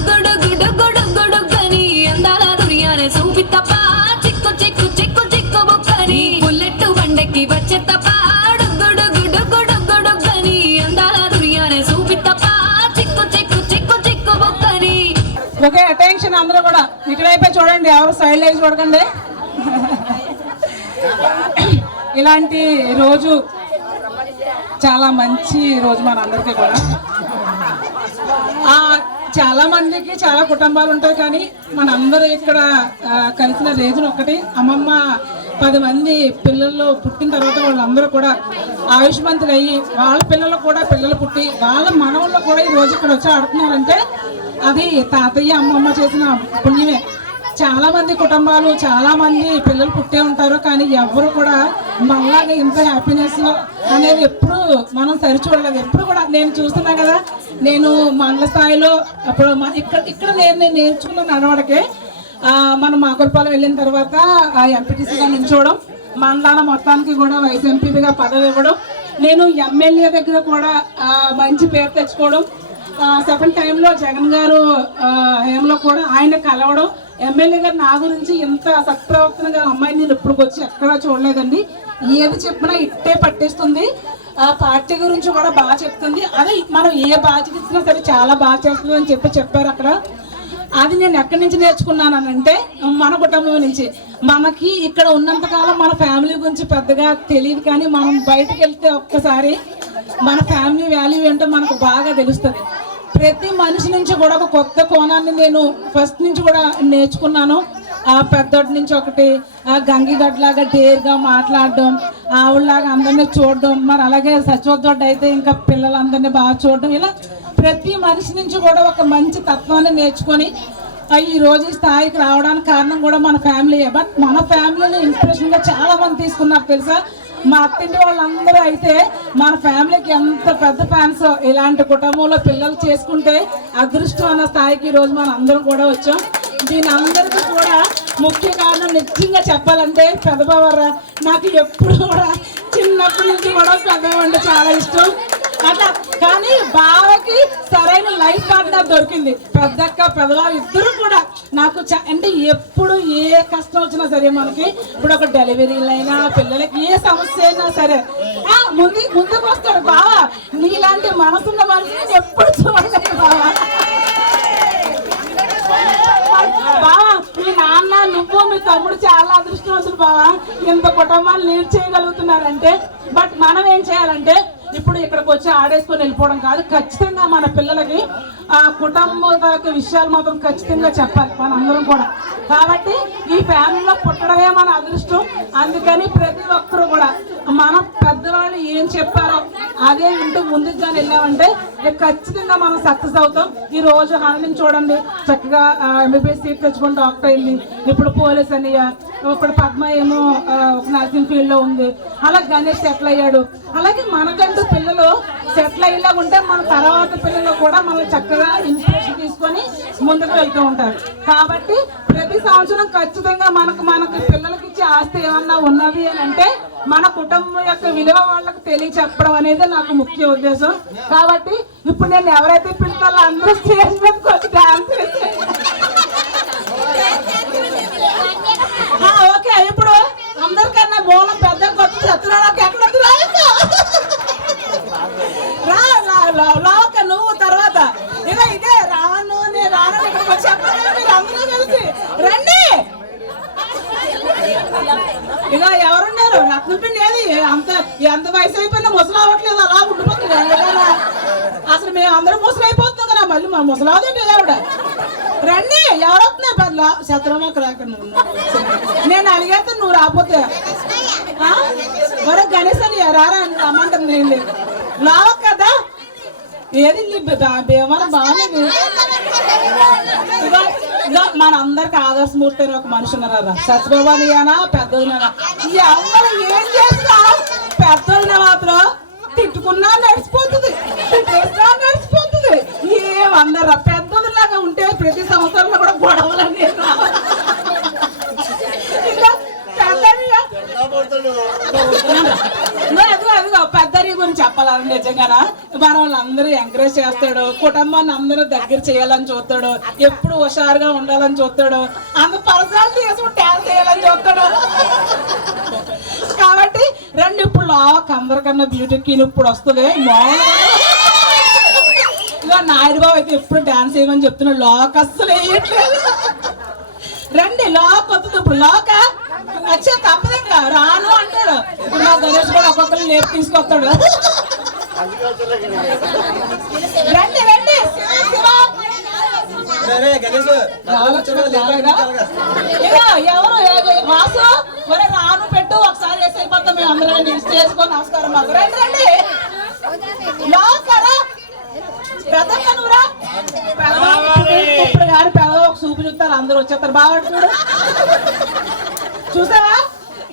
గుడు గుడు గుడు గుడు గని అందాల దునియానే చూపిత్తప్ప చిక్కు చిక్కు చిక్కు చిక్కు బుక్కని బుల్లెట్ బండెక్కి వచ్చే తప్ప గుడు గుడు గుడు గుడు గని అందాల దునియానే చూపిత్తప్ప చిక్కు చిక్కు చిక్కు చిక్కు బుక్కని. ఓకే అటెన్షన్ అందరూ కూడా ఇటువైపే చూడండి, ఎవరు సైడ్ లైన్ చూడకండి. ఇలాంటి రోజు చాలా మంచి రోజు మనందరికీ కూడా. చాలా మందికి చాలా కుటుంబాలు ఉంటాయి, కానీ మనందరూ ఇక్కడ కలిసిన రీజన్ ఒకటి. అమ్మమ్మ 10 మంది పిల్లలు పుట్టిన తర్వాత వాళ్ళందరూ కూడా ఆయుష్మంతులు అయ్యి వాళ్ళ పిల్లలు కూడా పిల్లలు పుట్టి వాళ్ళ మనవళ్ళు కూడా ఈ రోజు ఇక్కడ వచ్చి ఆడుతున్నారంటే అది తాతయ్య అమ్మమ్మ చేసిన పుణ్యమే. చాలా మంది కుటుంబాలు చాలా మంది పిల్లలు పుట్టే ఉంటారు, కానీ ఎవరు కూడా మనలాగా ఇంత హ్యాపీనెస్ అనేది ఎప్పుడు మనం సరిచూడలేదు. ఎప్పుడు కూడా నేను చూస్తున్నా కదా, నేను మండల స్థాయిలో అప్పుడు ఇక్కడ నేను నేర్చుకున్న నడవడికే మనం మాకురపాలెం వెళ్ళిన తర్వాత ఎంపీటీసీగా నిల్చోవడం, మండలాల మొత్తానికి కూడా వైస్ ఎంపీగా పదవి ఇవ్వడం, నేను ఎమ్మెల్యే దగ్గర కూడా మంచి పేరు తెచ్చుకోవడం, 7th టైంలో జగన్ గారు హయాంలో కూడా ఆయన కలవడం, ఎమ్మెల్యే గారు నా గురించి ఇంత సత్ప్రవర్తన గల అమ్మాయిని నేను ఇప్పుడు వచ్చి ఎక్కడా చూడలేదండి. ఏది చెప్పినా ఇట్టే పట్టేస్తుంది, ఆ పార్టీ గురించి కూడా బాగా చెప్తుంది. అదే మనం ఏ బాధ్యత ఇచ్చినా సరే చాలా బాగా చేస్తుంది అని చెప్పారు అక్కడ. అది నేను ఎక్కడి నుంచి నేర్చుకున్నానంటే మన కుటుంబం నుంచి. మనకి ఇక్కడ ఉన్నంతకాలం మన ఫ్యామిలీ గురించి పెద్దగా తెలియదు, కానీ మనం బయటకు వెళ్తే ఒక్కసారి మన ఫ్యామిలీ వాల్యూ ఏంటో మనకు బాగా తెలుస్తుంది. ప్రతి మనిషి నుంచి కూడా ఒక కొత్త కోణాన్ని నేను ఫస్ట్ నుంచి కూడా నేర్చుకున్నాను. పెద్దోటి నుంచి ఒకటి గంగిగడ్లాగా డేర్గా మాట్లాడడం, ఆవుల్లాగా అందరినీ చూడడం, మరి అలాగే సచివద్దొడ్డు అయితే ఇంకా పిల్లలందరినీ బాగా చూడడం, ఇలా ప్రతి మనిషి నుంచి కూడా ఒక మంచి తత్వాన్ని నేర్చుకొని ఈ రోజు ఈ స్థాయికి రావడానికి కారణం కూడా మన ఫ్యామిలీయే. బట్ మన ఫ్యామిలీని ఇన్స్పిరేషన్గా చాలా మంది తీసుకున్నారు తెలుసా. మా అత్తింటి వాళ్ళందరూ అయితే మన ఫ్యామిలీకి ఎంత పెద్ద ఫ్యాన్స్. ఇలాంటి కుటుంబంలో పిల్లలు చేసుకుంటే అదృష్టం అన్న స్థాయికి ఈరోజు మనం అందరం కూడా వచ్చాం. దీని అందరికీ కూడా ముఖ్య కారణం నిజంగా చెప్పాలంటే పెద్దబావరా. నాకు ఎప్పుడు కూడా చిన్నప్పటి నుంచి కూడా పెద్దబావ అంటే చాలా ఇష్టం అట్లా. కానీ బావకి సరైన లైఫ్ పార్ట్నర్ దొరికింది. పెద్దక్క పెద్దబావ ఇద్దరు కూడా నాకు అంటే ఎప్పుడు ఏ కష్టం వచ్చినా సరే, మనకి ఇప్పుడు ఒక డెలివరీలు అయినా పిల్లలకి ఏ సమస్య అయినా సరే ముందుకు వస్తాడు బావ. నీలాంటి మనసున్న మనిషిని ఎప్పుడు చూడలేదు బావ. బావా మీ నాన్న నువ్వు మీ తమ్ముడు చాలా అదృష్టవంతులు బావా, ఇంత కుటుంబాలు లీడ్ చేయగలుగుతున్నారంటే. బట్ మనం ఏం చేయాలంటే ఇప్పుడు ఇక్కడికి వచ్చి ఆడేసుకొని వెళ్ళిపోవడం కాదు, ఖచ్చితంగా మన పిల్లలకి ఆ కుటుంబ విషయాలు మాత్రం ఖచ్చితంగా చెప్పాలి మనందరం కూడా. కాబట్టి ఈ ఫ్యామిలీలో పుట్టడమే మన అదృష్టం. అందుకని ప్రతి ఒక్కరు కూడా మన పెద్దవాళ్ళు ఏం చెప్పారో అదే ఇంటూ ముందుకు కానీ వెళ్ళామంటే ఖచ్చితంగా మనం సక్సెస్ అవుతాం. ఈ రోజు హాని చూడండి, చక్కగా ఎంబీబీఎస్ సీట్ తెచ్చుకొని డాక్టర్ అయింది, ఇప్పుడు పోలీస్ అని, ఇప్పుడు పద్మ ఏమో నర్సింగ్ ఫీల్డ్ లో ఉంది, అలా గణేష్ సెటిల్ అయ్యాడు. అలాగే మనకంటూ పిల్లలు సెటిల్ అయ్యేలా ఉంటే మన తర్వాత పిల్లలు కూడా మనం చక్కగా ఇన్స్పిరేషన్ తీసుకొని ముందుకు వెళ్తూ ఉంటారు. కాబట్టి ప్రతి సంవత్సరం ఖచ్చితంగా మనకి పిల్లలకి ఇచ్చే ఆస్తి ఏమన్నా ఉన్నది అని అంటే మన కుటుంబం యొక్క విలువ వాళ్ళకి తెలియచెప్పడం అనేది నాకు ముఖ్య ఉద్దేశం. కాబట్టి ఇప్పుడు నేను ఎవరైతే పిల్లలు అందరూ స్టేజ్ మీదకి వచ్చి డాన్స్ ఓకే. ఇప్పుడు అందరికన్నా మూలం పెద్ద కొత్త సత్యనారాయణ ఎక్కడ రా నువ్వు తర్వాత ఇదే రాను నేను రాను చెప్పండి మీరు అందరూ కలిసి రండి. ఇలా ఎవరున్నారు? రత్నపిండి ఏది ఎంత వయసు అయిపోయినా ముసలి అవ్వట్లేదు, అలా ఉండిపోతుంది. అసలు మేము అందరం ముసలి అయిపోతున్నాం కదా, మళ్ళీ మా ముసలావుదండి ఆవిడ. రండి, ఎవరు వస్తున్నాయి పర్లా శత్రువులకు రాక. నేను అడిగేస్తాను, నువ్వు రాకపోతే మరో గణేష్ అని రారా అని రమ్మంటుంది. నేను లావు కదా, ఏది భీమన బాగాలేదు. మనందరికి ఆదర్శమూర్తి అని ఒక మనిషి ఉన్నారా, సత్యబాబానియానా పెద్దోళ్ళనా. ఎవరు ఏం చేసినా పెద్దోళ్ళని మాత్రం తిట్టుకున్నా నడిచిపోతుంది, తిట్టేసినా నడిచిపోతుంది. ఏమన్నారా పెద్దోళ్ళలాగా ఉంటే ప్రతి సంవత్సరంలో కూడా గొడవలన్నీ అదిగో పెద్దరి గురించి చెప్పాలని నిజంగానా. మన వాళ్ళందరూ ఎంకరేజ్ చేస్తాడు, కుటుంబాన్ని అందరూ దగ్గర చేయాలని చూస్తాడు, ఎప్పుడు హుషారుగా ఉండాలని చూస్తాడు, అందరు పర్సనాలిటీ వేసుకుని డ్యాన్స్ చేయాలని చూస్తాడు. కాబట్టి రండి, ఇప్పుడు లాక్ అందరికన్నా బ్యూటీకి ఇప్పుడు వస్తుంది. ఇక నాయుడు బాబు అయితే ఎప్పుడు డ్యాన్స్ చేయమని చెప్తున్నాడు, లాక్ అస్సలు వేయట్లేదు. రండి, లాక్ వస్తుంది ఇప్పుడు. లాక వచ్చే తప్పదు, ఇంకా రాను అంటాడు. ఇప్పుడు మా గణేష్ కూడా ఒక్కొక్కరు లేపు తీసుకొస్తాడు. రండి రండి, ఎవరు వాసు మరి రాను పెట్టు, ఒకసారి వేసి వెళ్ళిపోతాం మేము అందరం చేసుకొని. నమస్కారం మాకు. రండి రండి, లాకరా పెద్దగా నువ్వురా. ఇప్పుడు కానీ పెద్ద ఒక చూపు చూస్తారు, అందరూ వచ్చేస్తారు. బాగా చూడు, చూసావా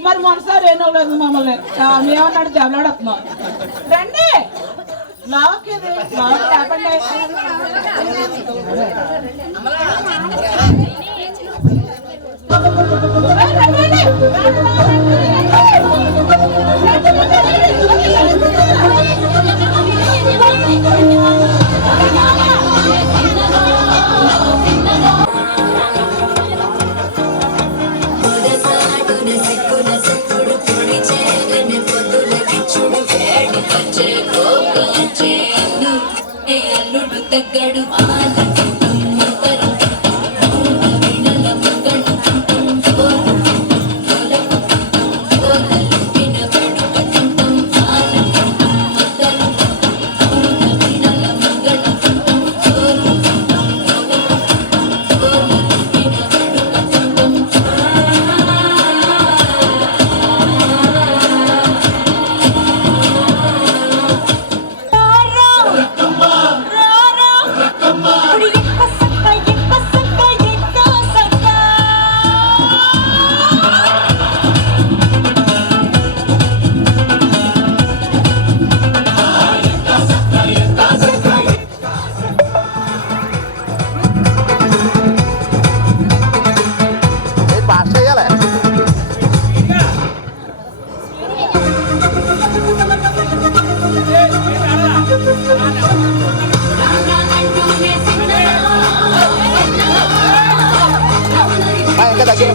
మరి మనసారి ఏనో లేదు మమ్మల్ని మేమన్నాడు దెబ్బలాడుతున్నాం. రండి, లావకేది లావకి లేకండి. తగ్గడు పాస్ చేయాలి. ఇంకా దగ్గర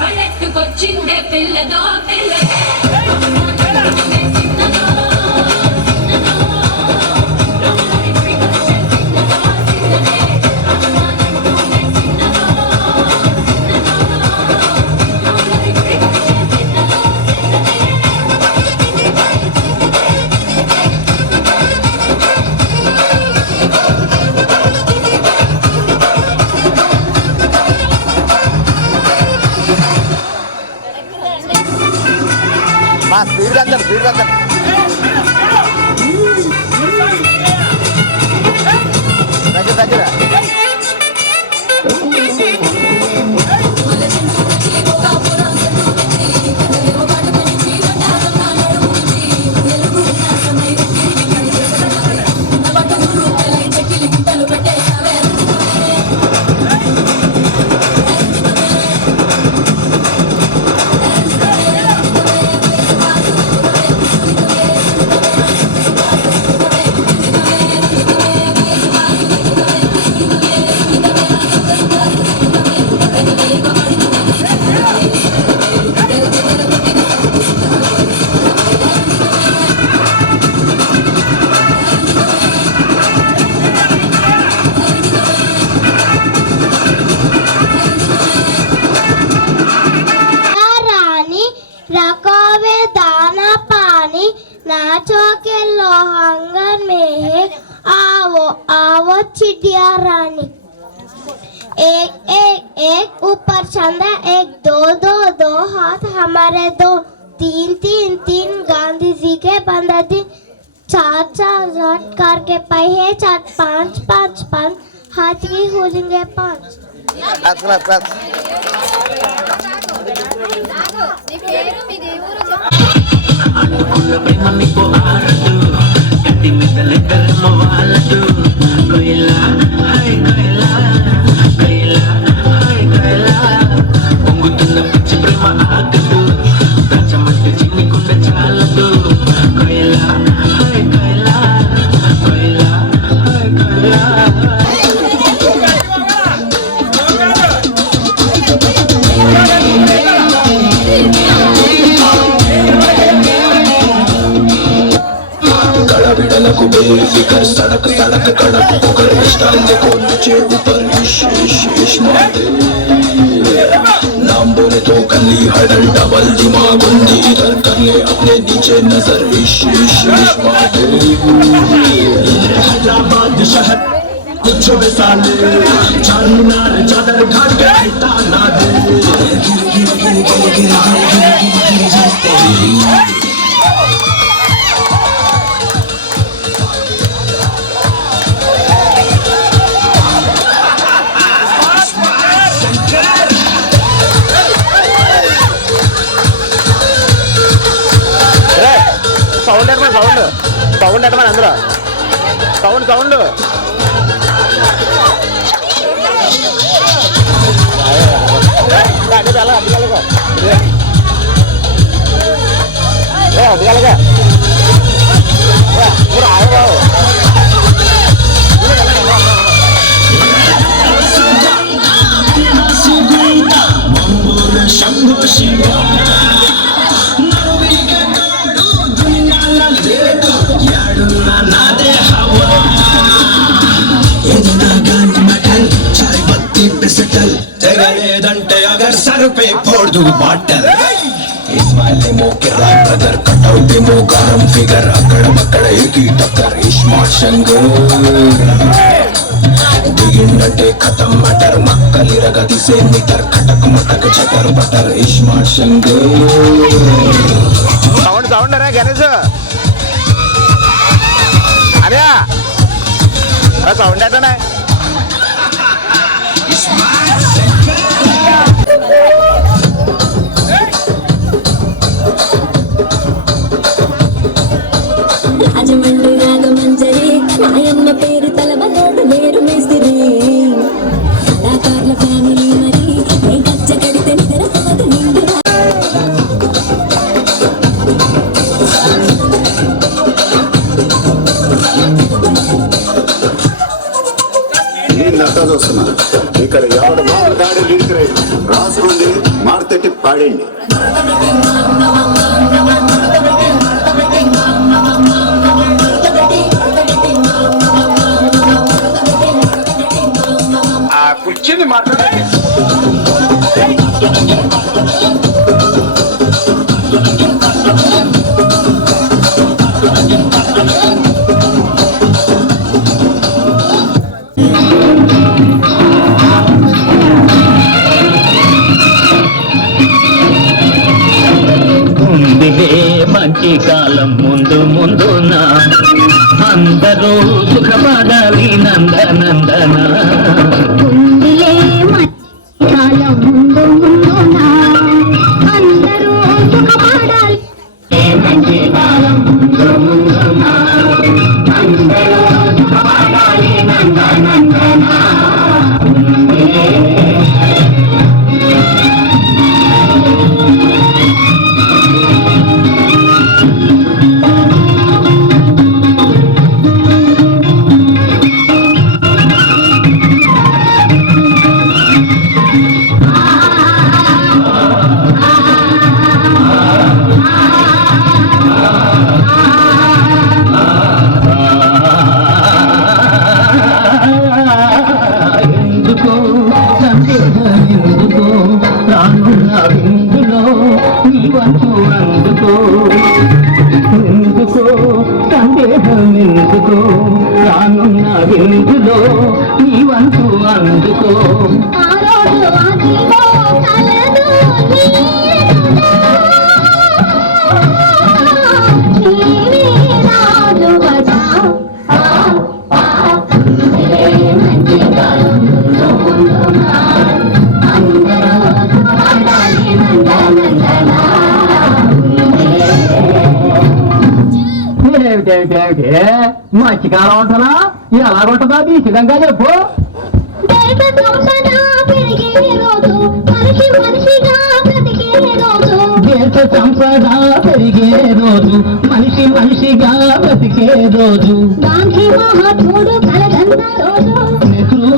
పల్లెట్టుకొచ్చిందే పిల్లదో పిల్ల స్పీడ్ వెళ్తాను, స్పీడ్ వెళ్తాను. దగ్గర దగ్గర में दाना पानी नाचों के लोहंगर में है आओ आओ चिड़िया रानी एक एक एक ऊपर चंदा एक दो दो दो हाथ हमारे दो तीन तीन तीन गांधी जी के बंदा दिन चार चार झटकार के पहिए चार पाँच पाँच पाँच हाथ की होलेंगे पाँच बेफिकर सड़क सड़क कड़क पकड़ स्टाइल देखो नीचे ऊपर इश इश इश मारते नाम बोले तो गली हडल डबल दिमाग बंदी इधर कर ले अपने नीचे नजर इश इश इश मारते हैदराबाद शहर कुछ साले चारमीनार चादर घाट के ताना दे సౌండ్ ఎట్టమని సౌండ్ సౌండ్ ఎట్టమని అందరూ సౌండ్ సౌండ్ అదిగలగా శంభో శివ सेटल तेगलेदंटे अगर सर पे फोड़ दूं बॉटल इस्माइल मो के राय ब्रदर कटआउट डेमो गरम फिगर अकड़ बकड़ एक ही टक्कर इस्मार्ट शंकर दिगिंडटे खत्म मटर मक्कली रगदी से मीटर खटक मटक चटर butter smart Shankar sound sound रे गणेश अरे साउंड आता ना రాజమండ్రి నాగమంజరి మాయమ్మ పేరు తలబతోడు వేరు మేస్తిరి కళాకారుల ఫ్యామిలీ మరి ఏ గచ్చ కడితే నిద్ర పోదు నిండు చూస్తున్నా ఇక్కడ ఎవడు మాట్లాడే లిరిక్ రాసుకుంది మాడతెట్టి పాడండి ఆ కూర్చుని మాట్లాడే మంచి కాలం ముందు ముందున అందరూ సుఖపడాలి నందనందన కాలం ముందు ముందున అందరూ సుఖపడాలి మంచి కాలం ముందు ముందున అందరూ సుఖపడాలి నందనందన ఆ రోజు అదిగో కలదు నీవే రాజు వదా మంచి కాలం అందరూ ఆడాలి నందనందనా ఏమిటేమిటేమిటి మత్స్యకాలం ఉంటున్నా ఎలా ఉంటుందా నిశ్చితంగా చెప్పు. దేశ సంపద పెరిగే రోజు మనిషి మనిషిగా బ్రతికే రోజు దేశ సంపద పెరిగే రోజు మనిషి మనిషిగా బ్రతికే రోజు గాంధీ మహాత్ముడు కలగన్న రోజు నెహ్రూ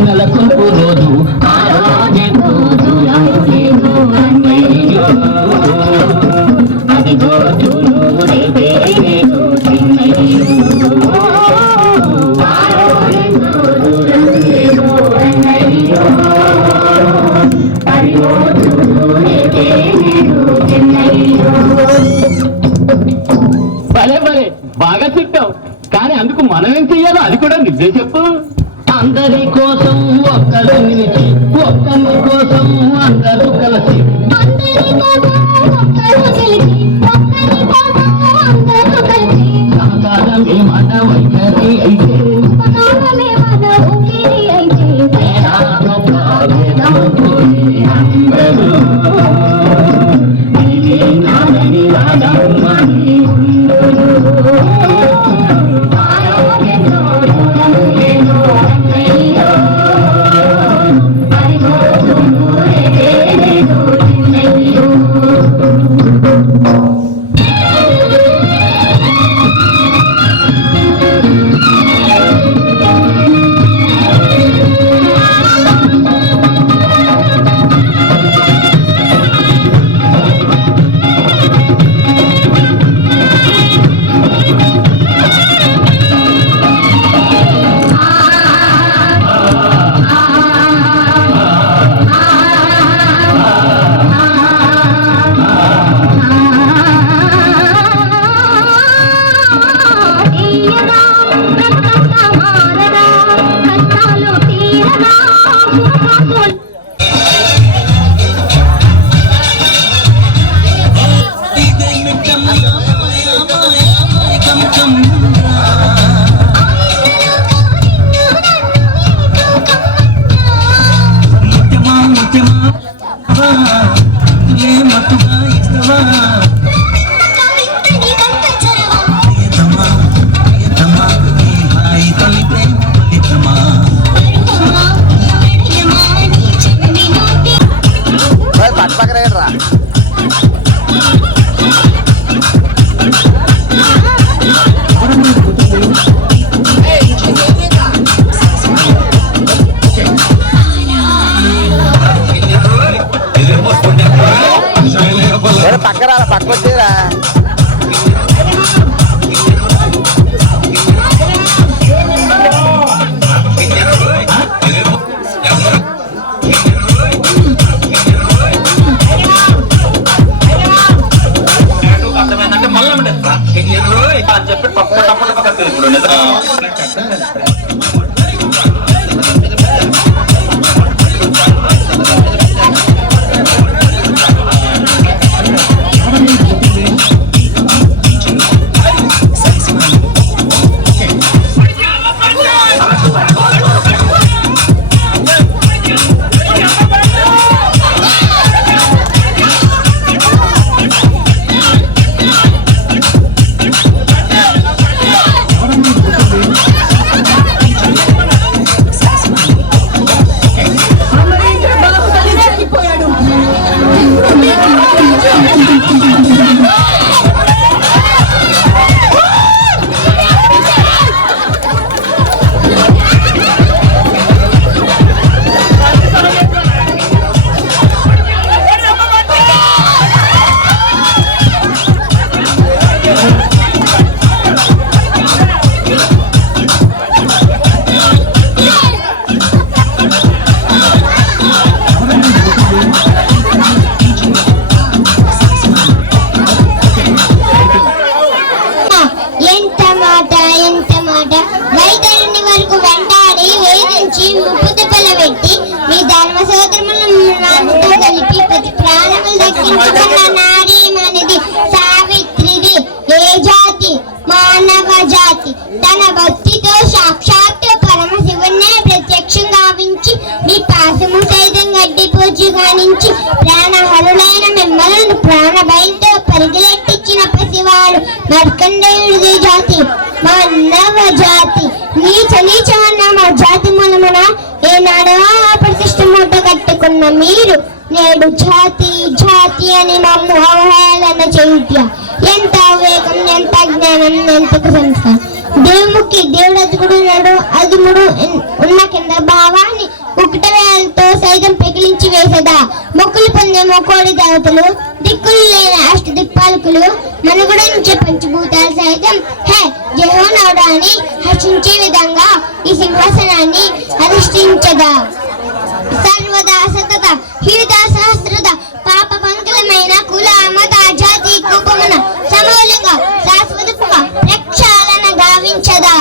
నెలకొల్పు రోజు ఆ రోజు దూరం అన్నయ్యో అదిగో చూడు రేపే రేపు చిన్నయ్యో. ఆ రోజు దూరం అన్నయ్యో అదిగో చూడు రేపే రేపు చిన్నయ్యో భలే భలే బాగా చెప్పావు, కానీ అందుకు మనం ఏం చెయ్యాలో అది కూడా నువ్వే చెప్పు. అందరి కోసం ఒక్కరు నిలిచి ఒక్కరి కోసం అందరూ కలిసి అందరి కోసం ఒక్కరు గెలిచి ఒక్కరి కోసం అందరూ కలిసి సహకారమే మన వైఖరి అయితే ఉపకారమే మన ఊపిరి అయితే వేదాంతం ప్రావేదం పోయి అందరూ నీవే నాదని రాధమ్మని ఉండును. ఆరోగ్యంతో దూరం లేదో అన్నయ్యో అదిగో చూడు రేపే రేపు చిన్నయ్యో తీయగా బ్రతుకంతా మారదా కష్టాలు తీరదా సుఖాలు వైతరుని వరకు వెంటాడి వేధించి ముప్పు తిప్పల కన్న నారీ మనది సావిత్రిది ఏ జాతి మానవ జాతి తన భక్తితో సాక్షాత్ పరమశివున్నే ప్రత్యక్షం గావించి మీ పాసము సైతం గడ్డి పూజ గానించి ప్రాణహరులైన మిమ్మల్ని ప్రాణభయంతో పరిగెలెట్టించిన పసివాడు మార్కండేయుడిది జాతి మానవ జాతి నీచమన్న మా జాతి మనమున ఏనాడో ప్రతిష్ట మూట కట్టుకున్న మీరు నేడు జాతి జాతి అని మమ్ము అవహేళన చేయుట ఎంత వివేకం ఎంత జ్ఞానం ఎంత సంస్కారం దేవుడికి దేవుడు అదుగుడు నాడు అదుముడు ఉన్న కింద భావాన్ని ఒకటి వేలతో సైతం పెకిలించి వేసదా మొక్కులు పొందే మొక్కోడి దేవతలు దిక్కులు లేని అష్ట దిక్పాలకులు మనుగడ నుంచి పంచభూతాలు సైతం హే జహోనవుడా అని హర్షించే విధంగా ఈ సింహాసనాన్ని అధిష్ఠించదా సర్వదా సతత హీత సహస్రత పాప పంకలమైన కుల మత జాతి కుపమన సమూలంగా శాశ్వతముగా ప్రక్షాళన గావించదా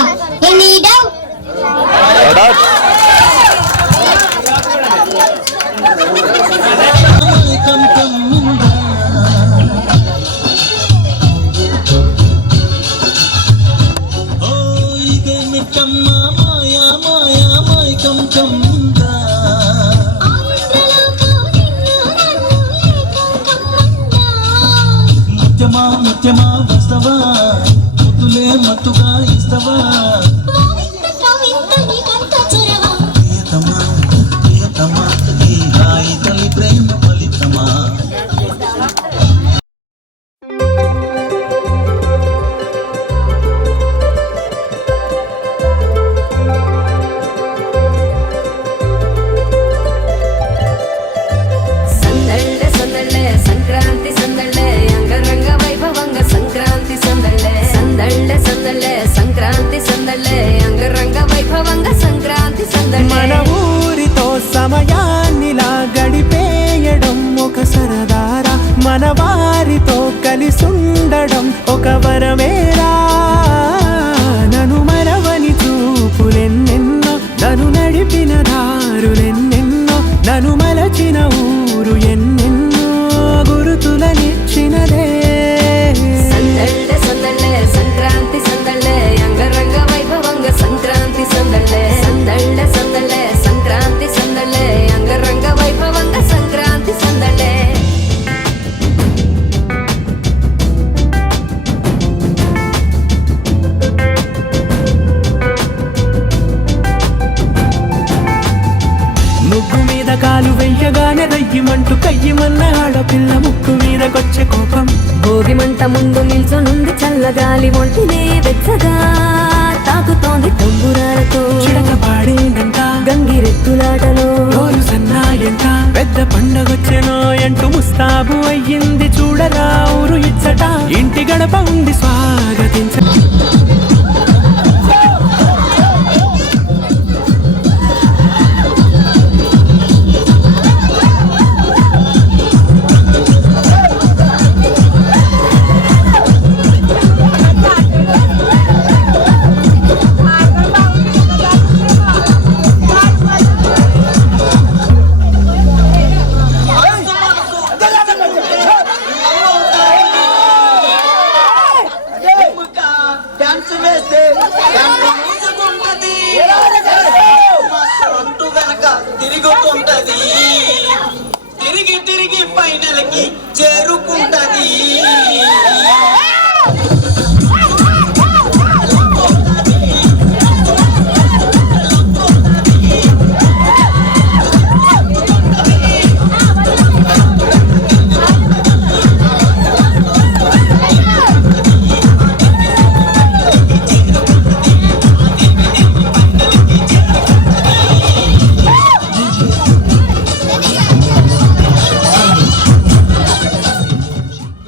ఎనీ డౌట్ ముత్యమా వస్తవా ముద్దులే మత్తుగా ఇస్తవా ప్రియతమా ఈ హాయి తల్లి ప్రేమ ఫలితమా సంక్రాంతి సందళ్ళే అంగరంగ వైభవంగ సంక్రాంతి సందళ్ళే సంక్రాంతి సందళ్ళే అంగరంగ వైభవంగ సంక్రాంతి సందళ్ళే మన ఊరితో సమయాన్నిలా గడిపేయడం ఒక సరదారా మన వారితో కలిసుండడం ఒక వరమేరా నన్ను మరవని చూపులెన్నెన్నో నన్ను నడిపిన దారులెన్నెన్నో నన్ను మలచిన ఊరు ఎన్నెన్నో గురుతులనిచ్చినదే సందళ్ళే సంక్రాంతి సందళ్ళే అంగరంగ వైభవంగ సంక్రాంతి సందళ్ళే సంక్రాంతి సందళ్ళే అంగరంగ వైభవంగ సంక్రాంతి సందళ్ళే ముగ్గు మీద కాలు వెయ్యగానే దయ్యమంటూ కయ్యమన్న ఆడపిల్ల ముక్కు మీదకొచ్చే కోపం భోగిమంట ముందు నిల్చొనుంది చల్లగాలి ఒంటినే వెచ్చగా తాకుతోంది తంబురాలతో చిడక పాడేందంట గంగిరెద్దులాటలో రోజు సన్నాయంట పెద్ద పండగొచ్చెనో అంటూ ముస్తాబు అయ్యింది చూడరా ఊరు ఇచ్చట ఇంటి గడప ఉంది స్వా